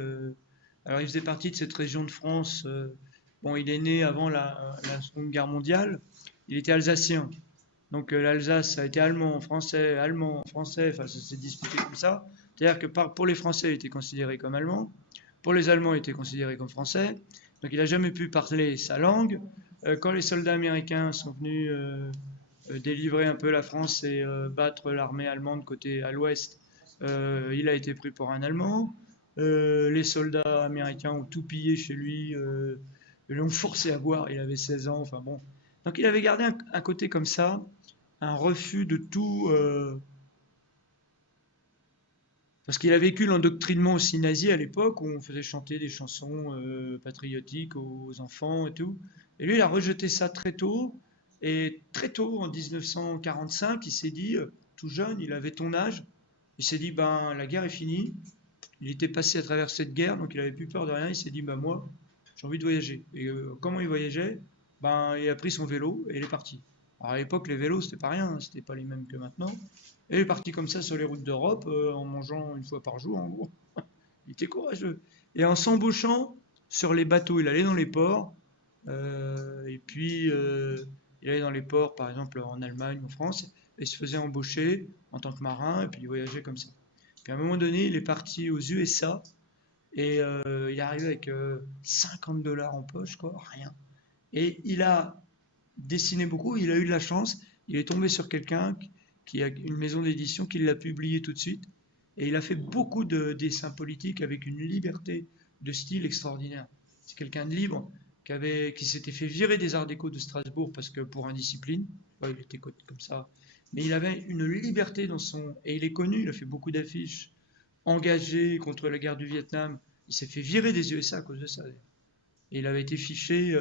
Alors, il faisait partie de cette région de France. Bon, il est né avant la Seconde Guerre mondiale. Il était alsacien. Donc, l'Alsace a été allemand, français, enfin, ça s'est disputé comme ça. C'est-à-dire que pour les Français, il était considéré comme allemand. Pour les Allemands, il était considéré comme français. Donc, il n'a jamais pu parler sa langue. Quand les soldats américains sont venus délivrer un peu la France et battre l'armée allemande côté à l'ouest, il a été pris pour un Allemand. Les soldats américains ont tout pillé chez lui, l'ont forcé à boire, il avait 16 ans, enfin bon. Donc il avait gardé un côté comme ça, un refus de tout Parce qu'il a vécu l'endoctrinement aussi nazi à l'époque, où on faisait chanter des chansons patriotiques aux enfants et tout. Et lui, il a rejeté ça très tôt. Et très tôt, en 1945, il s'est dit, tout jeune, il avait ton âge, il s'est dit, ben, la guerre est finie. Il était passé à travers cette guerre, donc il avait plus peur de rien. Il s'est dit, ben, moi, j'ai envie de voyager. Et comment il voyageait? Ben, il a pris son vélo et il est parti. Alors à l'époque, les vélos, c'était pas rien, hein, c'était pas les mêmes que maintenant. Et il est parti comme ça sur les routes d'Europe, en mangeant une fois par jour, en gros. Il était courageux. Et en s'embauchant sur les bateaux, il allait dans les ports. Et puis, il allait dans les ports, par exemple en Allemagne, en France, et se faisait embaucher en tant que marin, et puis il voyageait comme ça. Puis à un moment donné, il est parti aux USA, et il est arrivé avec 50 $ en poche, quoi, rien. Et il a dessiné beaucoup, il a eu de la chance, il est tombé sur quelqu'un qui a une maison d'édition qui l'a publié tout de suite, et il a fait beaucoup de dessins politiques avec une liberté de style extraordinaire. C'est quelqu'un de libre qui s'était fait virer des Arts Déco de Strasbourg parce que pour indiscipline, ouais, il était comme ça, mais il avait une liberté dans son... Et il est connu, il a fait beaucoup d'affiches engagé contre la guerre du Vietnam. Il s'est fait virer des USA à cause de ça. Et il avait été fiché,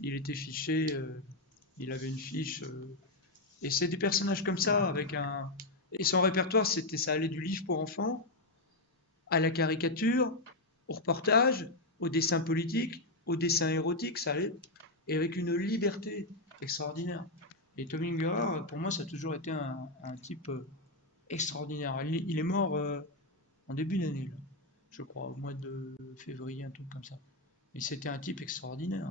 il avait une fiche. Et c'est des personnages comme ça, avec un... Et son répertoire, ça allait du livre pour enfants, à la caricature, au reportage, au dessin politique, au dessin érotique, ça allait, et avec une liberté extraordinaire. Et Tommy Ungerer, pour moi, ça a toujours été un type extraordinaire. Il est mort en début d'année, je crois, au mois de février, un truc comme ça. Et c'était un type extraordinaire.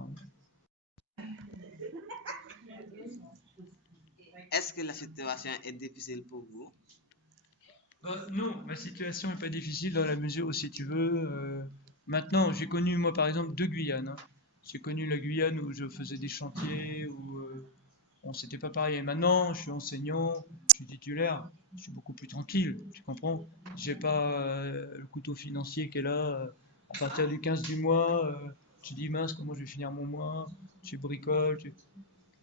Est-ce que la situation est difficile pour vous? Non, ma situation n'est pas difficile dans la mesure où, si tu veux, maintenant, j'ai connu, moi, par exemple, 2 Guyanes. Hein. J'ai connu la Guyane où je faisais des chantiers, où c'était pas pareil. Et maintenant, je suis enseignant, je suis titulaire, je suis beaucoup plus tranquille, tu comprends? J'ai pas le couteau financier qui est là. À partir du 15 du mois, tu dis, mince, comment je vais finir mon mois? Tu bricoles,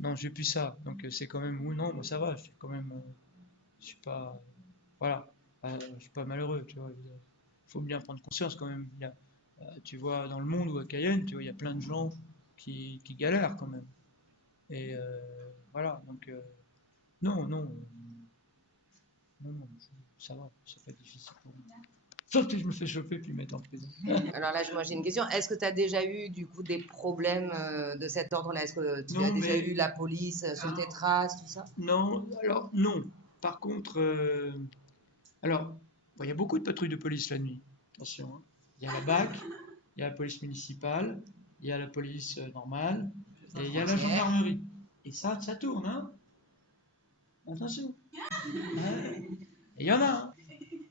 Non, j'ai plus ça. Donc c'est quand même... Oui, non, moi ça va, je suis quand même... je suis pas... Voilà. Je suis pas malheureux, tu vois. Il faut bien prendre conscience quand même. Tu vois, dans le monde ou à Cayenne, tu vois, il y a plein de gens qui galèrent quand même. Et voilà, donc non, ça va, c'est pas difficile pour moi. Sauf que je me fais choper puis mettre en prison. Alors là, moi j'ai une question. Est-ce que tu as déjà eu du coup des problèmes de cet ordre-là? Est-ce que tu as déjà eu la police sur tes traces, tout ça? Non, alors non. Par contre, alors, il y a beaucoup de patrouilles de police la nuit. Attention, hein. Il y a la BAC, il y a la police municipale, il y a la police normale, et il y a la gendarmerie. Et ça tourne, hein. Attention. Ouais. Et il y en a, hein.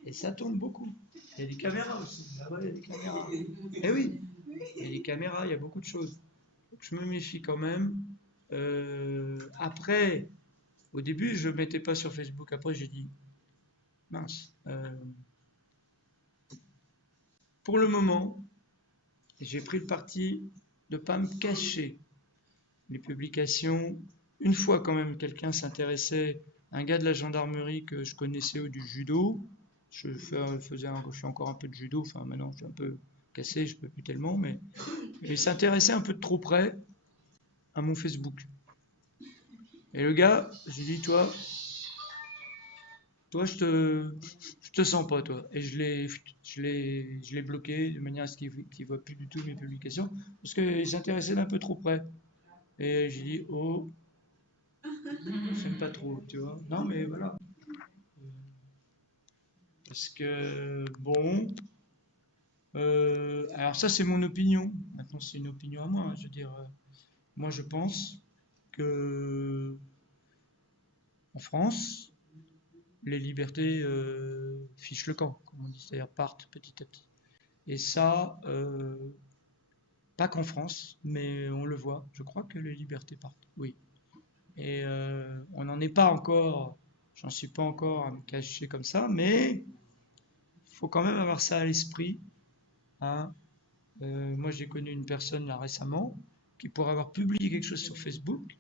Et ça tourne beaucoup. Il y a des caméras aussi. Là-bas, il y a des caméras. Eh oui, il y a des caméras, il y a beaucoup de choses. Donc, je me méfie quand même. Après, au début, je ne mettais pas sur Facebook. Après, j'ai dit, mince. Pour le moment, j'ai pris le parti de ne pas me cacher les publications. Une fois quand même, quelqu'un s'intéressait, un gars de la gendarmerie que je connaissais ou du judo. Je fais encore un peu de judo, enfin maintenant je suis un peu cassé, je ne peux plus tellement, mais il s'intéressait un peu de trop près à mon Facebook. Et le gars, j'ai dit, toi je te sens pas, toi. Et je l'ai bloqué de manière à ce qu'il ne voit plus du tout mes publications, parce qu'il s'intéressait d'un peu trop près. Et j'ai dit, oh, j'aime pas trop, tu vois. Non, mais voilà. Parce que, bon, alors ça c'est mon opinion. Maintenant c'est une opinion à moi, hein. Je veux dire, moi je pense que en France, les libertés fichent le camp, comme on dit, c'est-à-dire partent petit à petit. Et ça, pas qu'en France, mais on le voit. Je crois que les libertés partent, oui. Et on n'en est pas encore, j'en suis pas encore à me cacher comme ça, mais il faut quand même avoir ça à l'esprit. Hein. Moi, j'ai connu une personne là récemment qui, pour avoir publié quelque chose sur Facebook,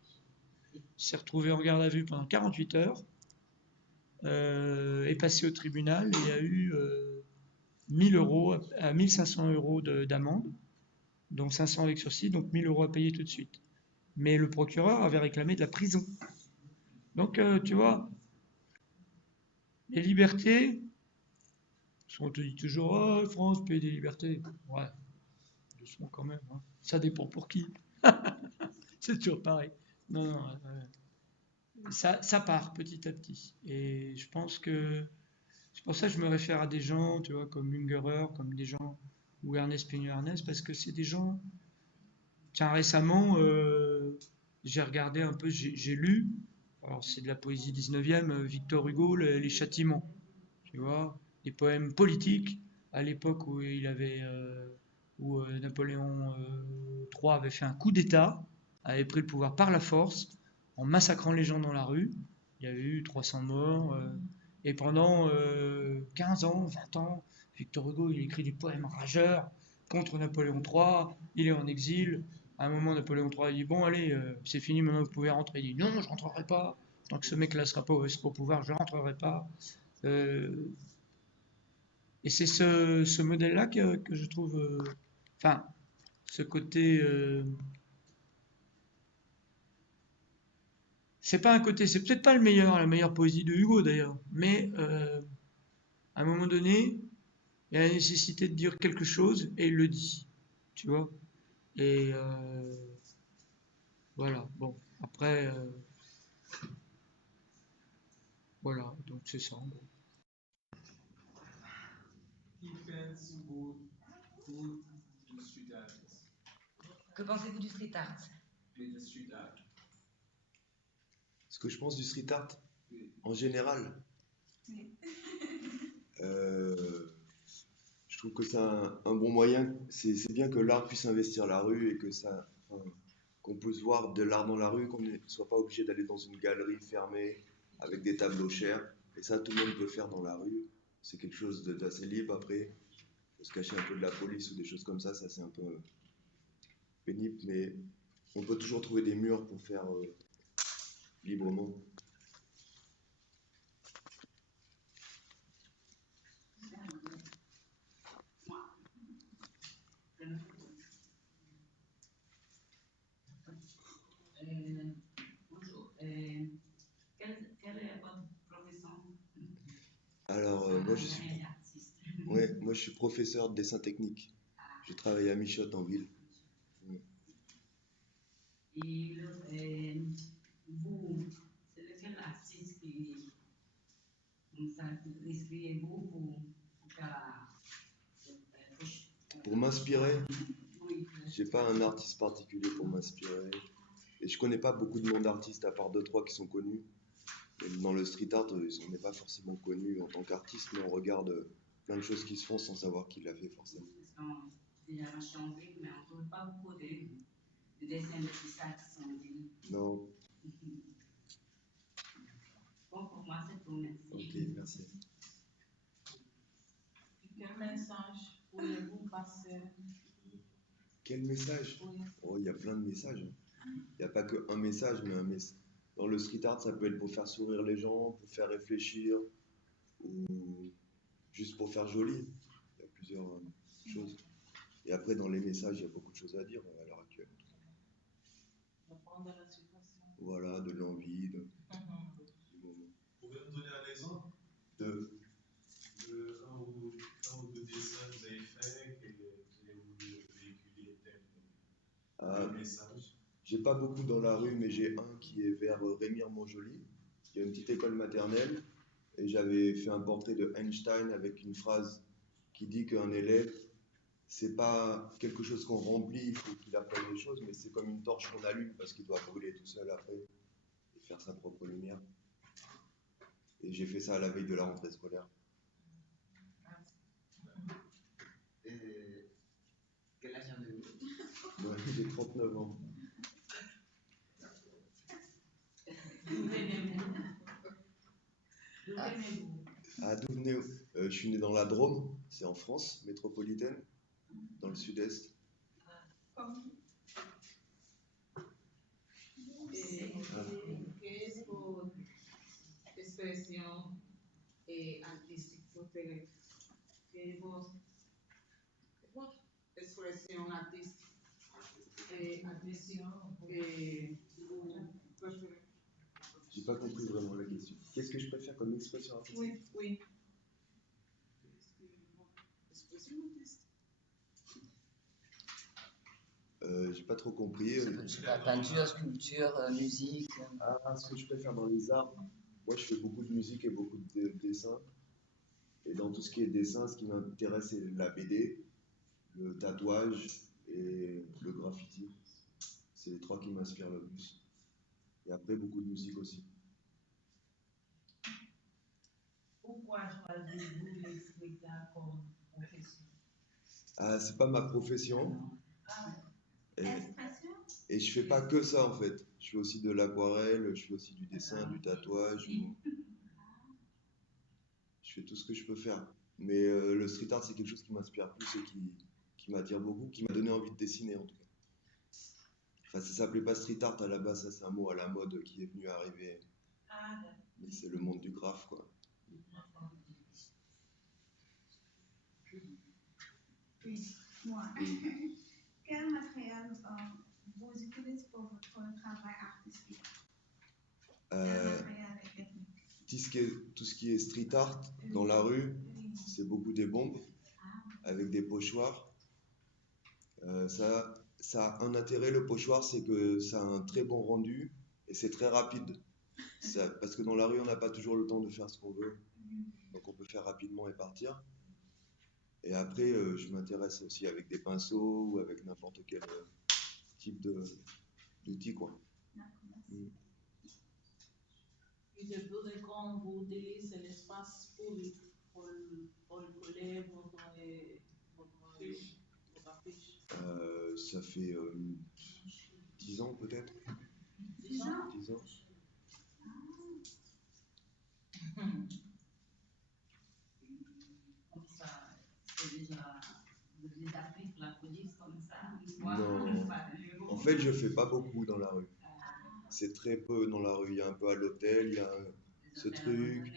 s'est retrouvée en garde à vue pendant 48 heures. est passé au tribunal et a eu 1000 euros à 1500 euros d'amende, donc 500 avec sursis, donc 1000 euros à payer tout de suite. Mais le procureur avait réclamé de la prison. Donc, tu vois, les libertés, on te dit toujours, oh, France, pays des libertés. Ouais, doucement quand même. Hein. Ça dépend pour qui. C'est toujours pareil. Non, non, ça part petit à petit. Et je pense que c'est pour ça que je me réfère à des gens, tu vois, comme Ungerer, comme des gens, ou Ernest Peigneux-Ernest, parce que c'est des gens. Tiens, récemment, j'ai regardé un peu, j'ai lu, alors c'est de la poésie 19e, Victor Hugo, Les Châtiments, tu vois, des poèmes politiques à l'époque où Napoléon III avait fait un coup d'État, avait pris le pouvoir par la force, en massacrant les gens dans la rue. Il y a eu 300 morts, et pendant 15 ans, 20 ans, Victor Hugo, il écrit des poèmes rageurs contre Napoléon III, il est en exil. À un moment, Napoléon III dit, bon, allez, c'est fini, maintenant vous pouvez rentrer. Il dit, non, je rentrerai pas. Tant que ce mec-là sera pas au pouvoir, je rentrerai pas. Et c'est ce modèle-là que je trouve... Enfin, ce côté... c'est pas un côté... C'est peut-être pas la meilleure poésie de Hugo, d'ailleurs. Mais, à un moment donné, il y a la nécessité de dire quelque chose, et il le dit. Tu vois. Et... voilà, bon. Après... voilà, donc c'est ça. Bon. Que pensez-vous du street art? Ce que je pense du street art, en général, je trouve que c'est un bon moyen. C'est bien que l'art puisse investir la rue et que ça, enfin, qu'on puisse voir de l'art dans la rue, qu'on ne soit pas obligé d'aller dans une galerie fermée avec des tableaux chers. Et ça, tout le monde peut faire dans la rue. C'est quelque chose d'assez libre. Après, il faut se cacher un peu de la police ou des choses comme ça c'est un peu pénible. Mais on peut toujours trouver des murs pour faire librement. Bonjour. Quelle est votre profession? Alors, moi je suis professeur de dessin technique. Je travaille à Michotte en ville. Et vous, c'est lequel artiste qui inspirez-vous pour m'inspirer? Oui. J'ai pas un artiste particulier pour m'inspirer. Et je connais pas beaucoup de noms d'artistes à part 2-3 qui sont connus. Et dans le street art, on n'est pas forcément connu en tant qu'artiste, mais on regarde plein de choses qui se font sans savoir qui l'a fait forcément. Mais on trouve pas beaucoup de dessins de ça qui sont venus. Non. Bon, pour moi, c'est tout. Merci. Ok, merci. Quel message voulez-vous passer? Quel message? Oh, il y a plein de messages. Il n'y a pas qu'un message, mais un message. Dans le street art, ça peut être pour faire sourire les gens, pour faire réfléchir, ou juste pour faire joli. Il y a plusieurs choses. Et après, dans les messages, il y a beaucoup de choses à dire à l'heure actuelle. Voilà, de l'envie, du moment. Vous pouvez me donner un exemple de un ou deux dessins que vous avez fait, que vous avez voulu véhiculer tel message? J'ai pas beaucoup dans la rue, mais j'ai un qui est vers Rémire-Montjoly. Il y a une petite école maternelle et j'avais fait un portrait de Einstein avec une phrase qui dit qu'un élève, c'est pas quelque chose qu'on remplit, il faut qu'il apprenne des choses, mais c'est comme une torche qu'on allume parce qu'il doit brûler tout seul après et faire sa propre lumière. Et j'ai fait ça à la veille de la rentrée scolaire. Quel âge avez-vous? Ouais, j'ai 39 ans. D'où venez-vous? Je suis né dans la Drôme, c'est en France métropolitaine, dans le sud-est. Quelle est votre expression artístique préférée? Quelle est votre expression artistique vous préférez? J'ai pas compris vraiment la question. Qu'est-ce que je préfère comme expression artistique? Oui, oui. Expression artistique. J'ai pas trop compris. La peinture, sculpture, musique. Ah, ce que je préfère dans les arts, moi je fais beaucoup de musique et beaucoup de dessin. Et dans tout ce qui est dessin, ce qui m'intéresse c'est la BD, le tatouage et le graffiti. C'est les trois qui m'inspirent le plus. Et après beaucoup de musique aussi. Pourquoi choisissez-vous les spectacles comme profession? Ah, c'est pas ma profession. Et je fais pas que ça en fait. Je fais aussi de l'aquarelle, je fais aussi du dessin, du tatouage. Je fais tout ce que je peux faire. Mais le street art, c'est quelque chose qui m'inspire plus et qui m'attire beaucoup, qui m'a donné envie de dessiner en tout cas. Enfin, ça s'appelait pas street art à la base, ça c'est un mot à la mode qui est venu arriver. Mais c'est le monde du graphe quoi. Oui, moi. Quel matériel vous utilisez pour votre travail artistique? Quel matériel et technique? Tout ce qui est street art dans la rue, c'est beaucoup des bombes avec des pochoirs. Ça a un intérêt, le pochoir, c'est que ça a un très bon rendu et c'est très rapide. Parce que dans la rue, on n'a pas toujours le temps de faire ce qu'on veut. Donc on peut faire rapidement et partir. Et après, je m'intéresse aussi avec des pinceaux ou avec n'importe quel type d'outil, quoi. Et je voudrais qu'on vous utilise l'espace public pour coller votre affiche. Ça fait 10 ans peut-être. 10 ans? 10 ans. Comme ça, c'est déjà, vous les appliquez la police comme ça. Non. En fait, je fais pas beaucoup dans la rue. C'est très peu dans la rue. Il y a un peu à l'hôtel, il y a ce truc.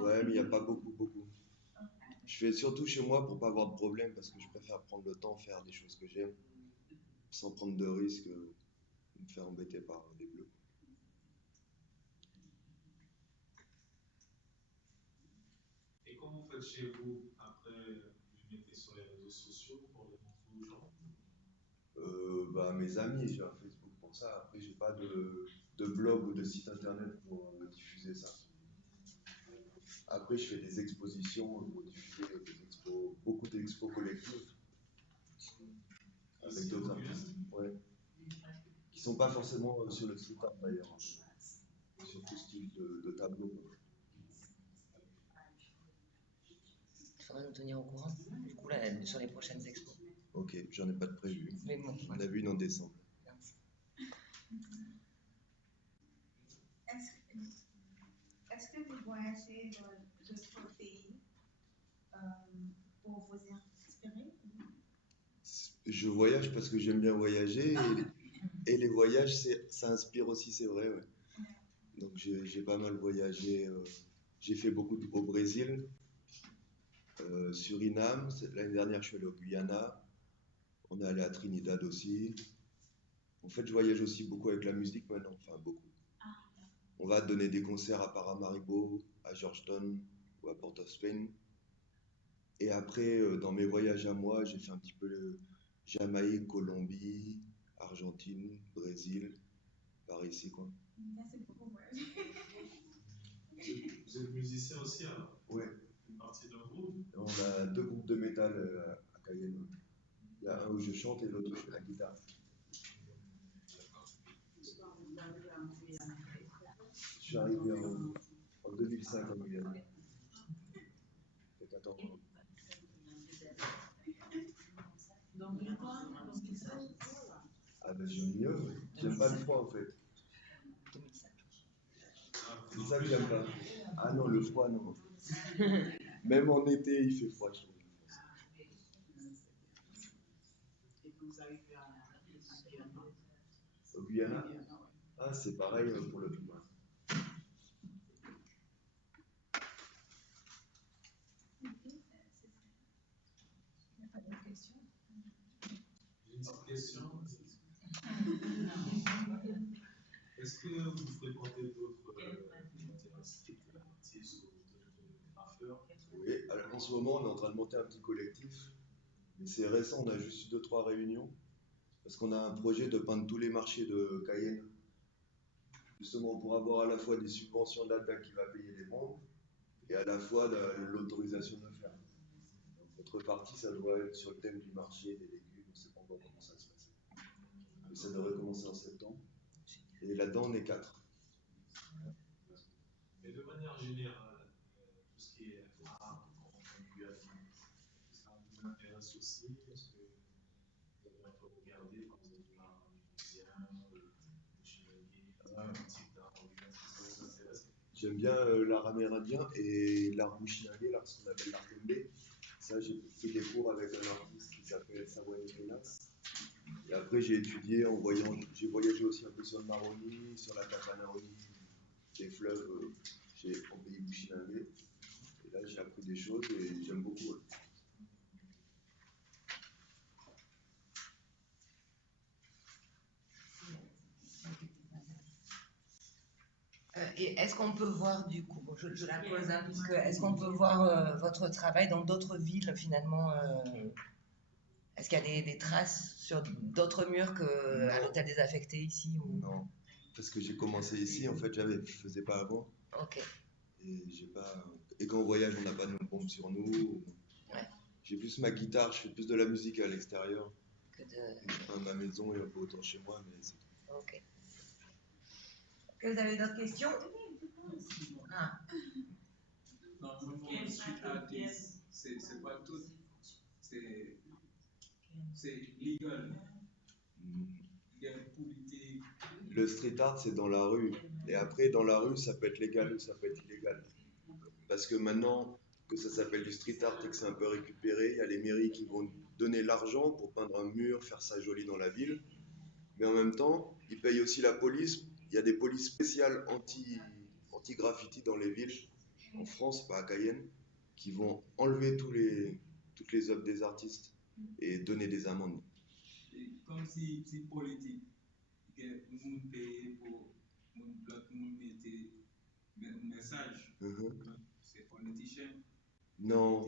Ouais, mais il n'y a pas beaucoup. Je fais surtout chez moi pour pas avoir de problème parce que je préfère prendre le temps, faire des choses que j'aime, sans prendre de risques, me faire embêter par des bleus. Et comment vous faites chez vous? Après, vous les mettez sur les réseaux sociaux pour les montrer aux gens? Mes amis, j'ai un Facebook pour ça. Après, j'ai pas de blog ou de site internet pour diffuser ça. Après, je fais des expositions pour diffuser beaucoup d'expos collectives avec d'autres artistes. Ouais. Qui sont pas forcément sur le street art d'ailleurs, sur tout style de tableau. Il faudra nous tenir au courant, du coup, là, sur les prochaines expos. Ok, j'en ai pas de prévu. Mais bon, on a vu une en décembre. Est-ce que vous voyagez dans d'autres pays pour vous inspirer? Je voyage parce que j'aime bien voyager et les voyages, ça inspire aussi, c'est vrai. Ouais. Donc j'ai pas mal voyagé. J'ai fait beaucoup au Brésil, Suriname. L'année dernière, je suis allé au Guyana. On est allé à Trinidad aussi. En fait, je voyage aussi beaucoup avec la musique maintenant, enfin beaucoup. On va donner des concerts à Paramaribo, à Georgetown ou à Port of Spain. Et après, dans mes voyages à moi, j'ai fait un petit peu Jamaïque, Colombie, Argentine, Brésil, par ici quoi. Merci beaucoup. Vous êtes musicien aussi alors? Oui. Une partie d'un groupe? On a 2 groupes de métal à Cayenne. Il y a un où je chante et l'autre où je fais la guitare. Je suis arrivé en 2005 en Guyane. Peut-être attends. Ah ben j'aime mieux, j'aime pas le froid en fait. C'est ça que j'aime pas. Ah non, le froid non. Même en été il fait froid je trouve. Au Guyana? Ah c'est pareil pour le climat. question? J'ai une petite question. Est-ce que vous fréquentez d'autres street artistes ou d'autres graffeurs? Oui, alors en ce moment, on est en train de monter un petit collectif. Mais c'est récent, on a juste eu 2-3 réunions. Parce qu'on a un projet de peindre tous les marchés de Cayenne. Justement pour avoir à la fois des subventions de l'ADA qui va payer les membres et à la fois l'autorisation de le faire. Notre partie, ça doit être sur le thème du marché, des légumes, on ne sait pas encore comment ça va se passer. Mais ça devrait commencer en septembre. Et là-dedans, on est 4. Mais de manière générale, tout ce qui est art, en Guyane, ça vous intéresse aussi? Est-ce que vous avez un peu regardé quand vous êtes là en musicien, J'aime bien l'art amérindien et l'art bouchingué, l'art ce qu'on appelle l'art kembé. Ça, j'ai fait des cours avec un artiste qui s'appelle Sawani Kenas. Et après, j'ai étudié en voyant, j'ai voyagé aussi un peu sur le Maroni, sur la Tapanaroni, des fleuves en pays bouchingué. Et là, j'ai appris des choses et j'aime beaucoup. Ouais. Et est-ce qu'on peut voir du coup, bon, je la pose, hein, puisque est-ce qu'on peut voir votre travail dans d'autres villes finalement est-ce qu'il y a des traces sur d'autres murs qu'à l'hôtel désaffecté ici ou... Non, parce que j'ai commencé ici, en fait, je faisais pas avant. Ok. Et quand on voyage, on n'a pas de pompe sur nous. Ouais. J'ai plus ma guitare, je fais plus de la musique à l'extérieur. Que à ma maison et un peu autour de chez moi, mais c'est tout. Ok. Est-ce que vous avez d'autres questions? Ah. Normalement, le street artist, c'est pas tout. C'est légal. Légal politique. Le street art, c'est dans la rue. Et après, dans la rue, ça peut être légal ou ça peut être illégal. Parce que maintenant que ça s'appelle du street art et que c'est un peu récupéré, il y a les mairies qui vont donner l'argent pour peindre un mur, faire ça joli dans la ville. Mais en même temps, ils payent aussi la police. Il y a des polices spéciales anti-graffiti dans les villes, en France, pas à Cayenne, qui vont enlever toutes les œuvres des artistes et donner des amendes. Comme si politique, que nous payons pour l'autre monde mettait un message. C'est politicien. Non,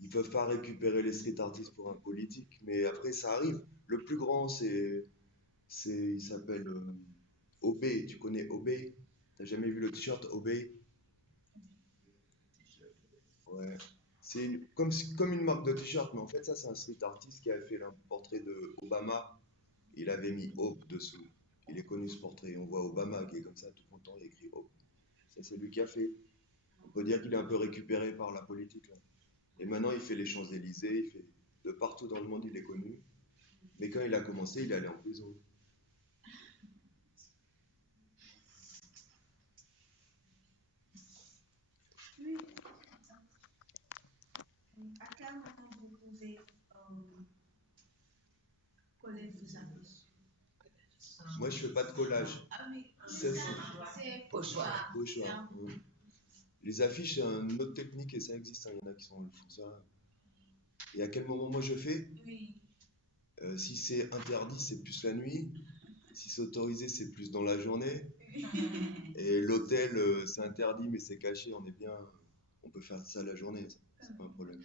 ils peuvent pas récupérer les street artistes pour un politique, mais après ça arrive. Le plus grand, il s'appelle Obey. Tu connais Obey? T'as jamais vu le t-shirt Obey? Ouais. C'est comme une marque de t-shirt, mais en fait, ça, c'est un street artiste qui a fait un portrait de Obama. Il avait mis Hope dessous. Il est connu ce portrait. On voit Obama qui est comme ça, tout content, il écrit Hope. Ça, c'est lui qui a fait. On peut dire qu'il est un peu récupéré par la politique. Là. Et maintenant, il fait les Champs-Élysées, il fait de partout dans le monde, il est connu. Mais quand il a commencé, il allait en prison. Oui. À quel moment vous pouvez coller vos affiches? Moi, je fais pas de collage. Ah oui, C'est pochoir. Pochoir. Les affiches, c'est une autre technique et ça existe. Il y en a qui font ça. Et à quel moment moi je fais? Oui. Si c'est interdit, c'est plus la nuit. Si c'est autorisé, c'est plus dans la journée. Et l'hôtel, c'est interdit, mais c'est caché. On peut faire ça la journée. C'est pas un problème.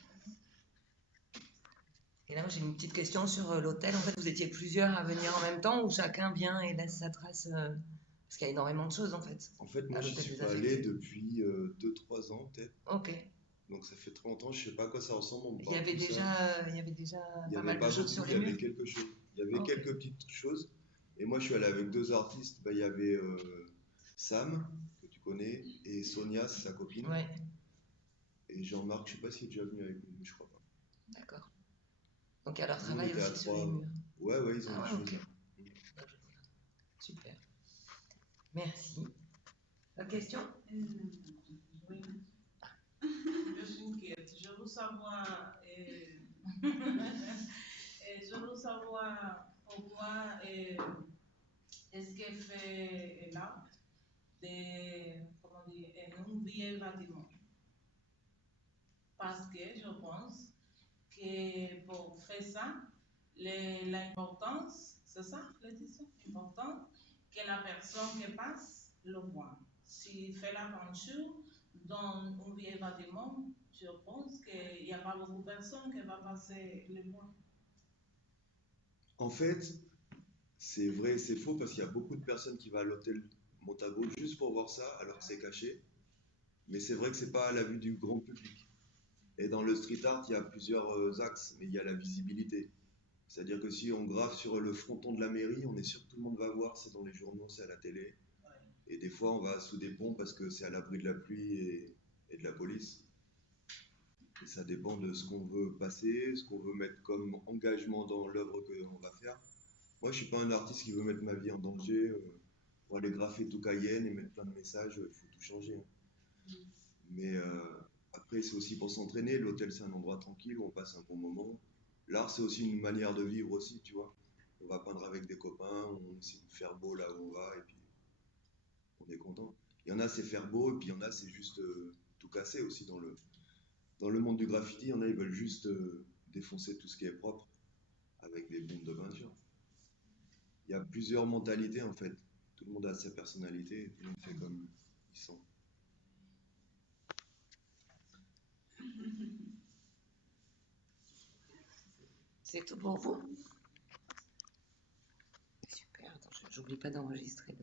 Et là, j'ai une petite question sur l'hôtel. En fait, vous étiez plusieurs à venir en même temps ou chacun vient et laisse sa trace parce qu'il y a énormément de choses en fait. En fait, moi, je suis pas allé depuis 2-3 ans peut-être. Ok. Donc ça fait très longtemps, je sais pas à quoi ça ressemble. Il y avait déjà pas mal de choses sur les murs. Il y avait quelque chose. Il y avait quelques petites choses. Et moi, je suis allé avec 2 artistes. Il y avait Sam, que tu connais, et Sonia, c'est sa copine. Ouais. Et Jean-Marc, je sais pas s'il est déjà venu avec nous, mais je crois pas. D'accord. Donc il y a leur travail aussi sur les murs. Ouais, ils ont des choses là. Super. Merci. Autre question? Oui. Je suis inquiète. Je veux savoir, pourquoi est-ce qu'elle fait là un vieux bâtiment. Parce que je pense que pour fait ça, l'importance, c'est ça, Laetitia? Important que la personne qui passe le voit. S'il fait la peinture dans un vieil bâtiment, je pense qu'il n'y a pas beaucoup de personnes qui vont passer le voit. En fait, c'est vrai et c'est faux parce qu'il y a beaucoup de personnes qui vont à l'hôtel Montago juste pour voir ça alors que c'est caché. Mais c'est vrai que c'est pas à la vue du grand public. Et dans le street art, il y a plusieurs axes, mais il y a la visibilité. C'est-à-dire que si on grave sur le fronton de la mairie, on est sûr que tout le monde va voir, c'est dans les journaux, c'est à la télé. Et des fois, on va sous des ponts parce que c'est à l'abri de la pluie et de la police. Et ça dépend de ce qu'on veut passer, ce qu'on veut mettre comme engagement dans l'œuvre qu'on va faire. Moi, je suis pas un artiste qui veut mettre ma vie en danger pour aller graffer tout Cayenne et mettre plein de messages, il faut tout changer. Hein. Mais après, c'est aussi pour s'entraîner. L'hôtel, c'est un endroit tranquille où on passe un bon moment. L'art, c'est aussi une manière de vivre aussi, tu vois. On va peindre avec des copains, on essaie de faire beau là où on va, et puis on est content. Il y en a, c'est faire beau, et puis il y en a, c'est juste tout casser aussi dans le monde du graffiti. Il y en a, ils veulent juste défoncer tout ce qui est propre avec des bombes de peinture. Il y a plusieurs mentalités en fait. Tout le monde a sa personnalité, tout le monde fait comme il sent. C'est tout pour vous? Super, attends, j'oublie pas d'enregistrer.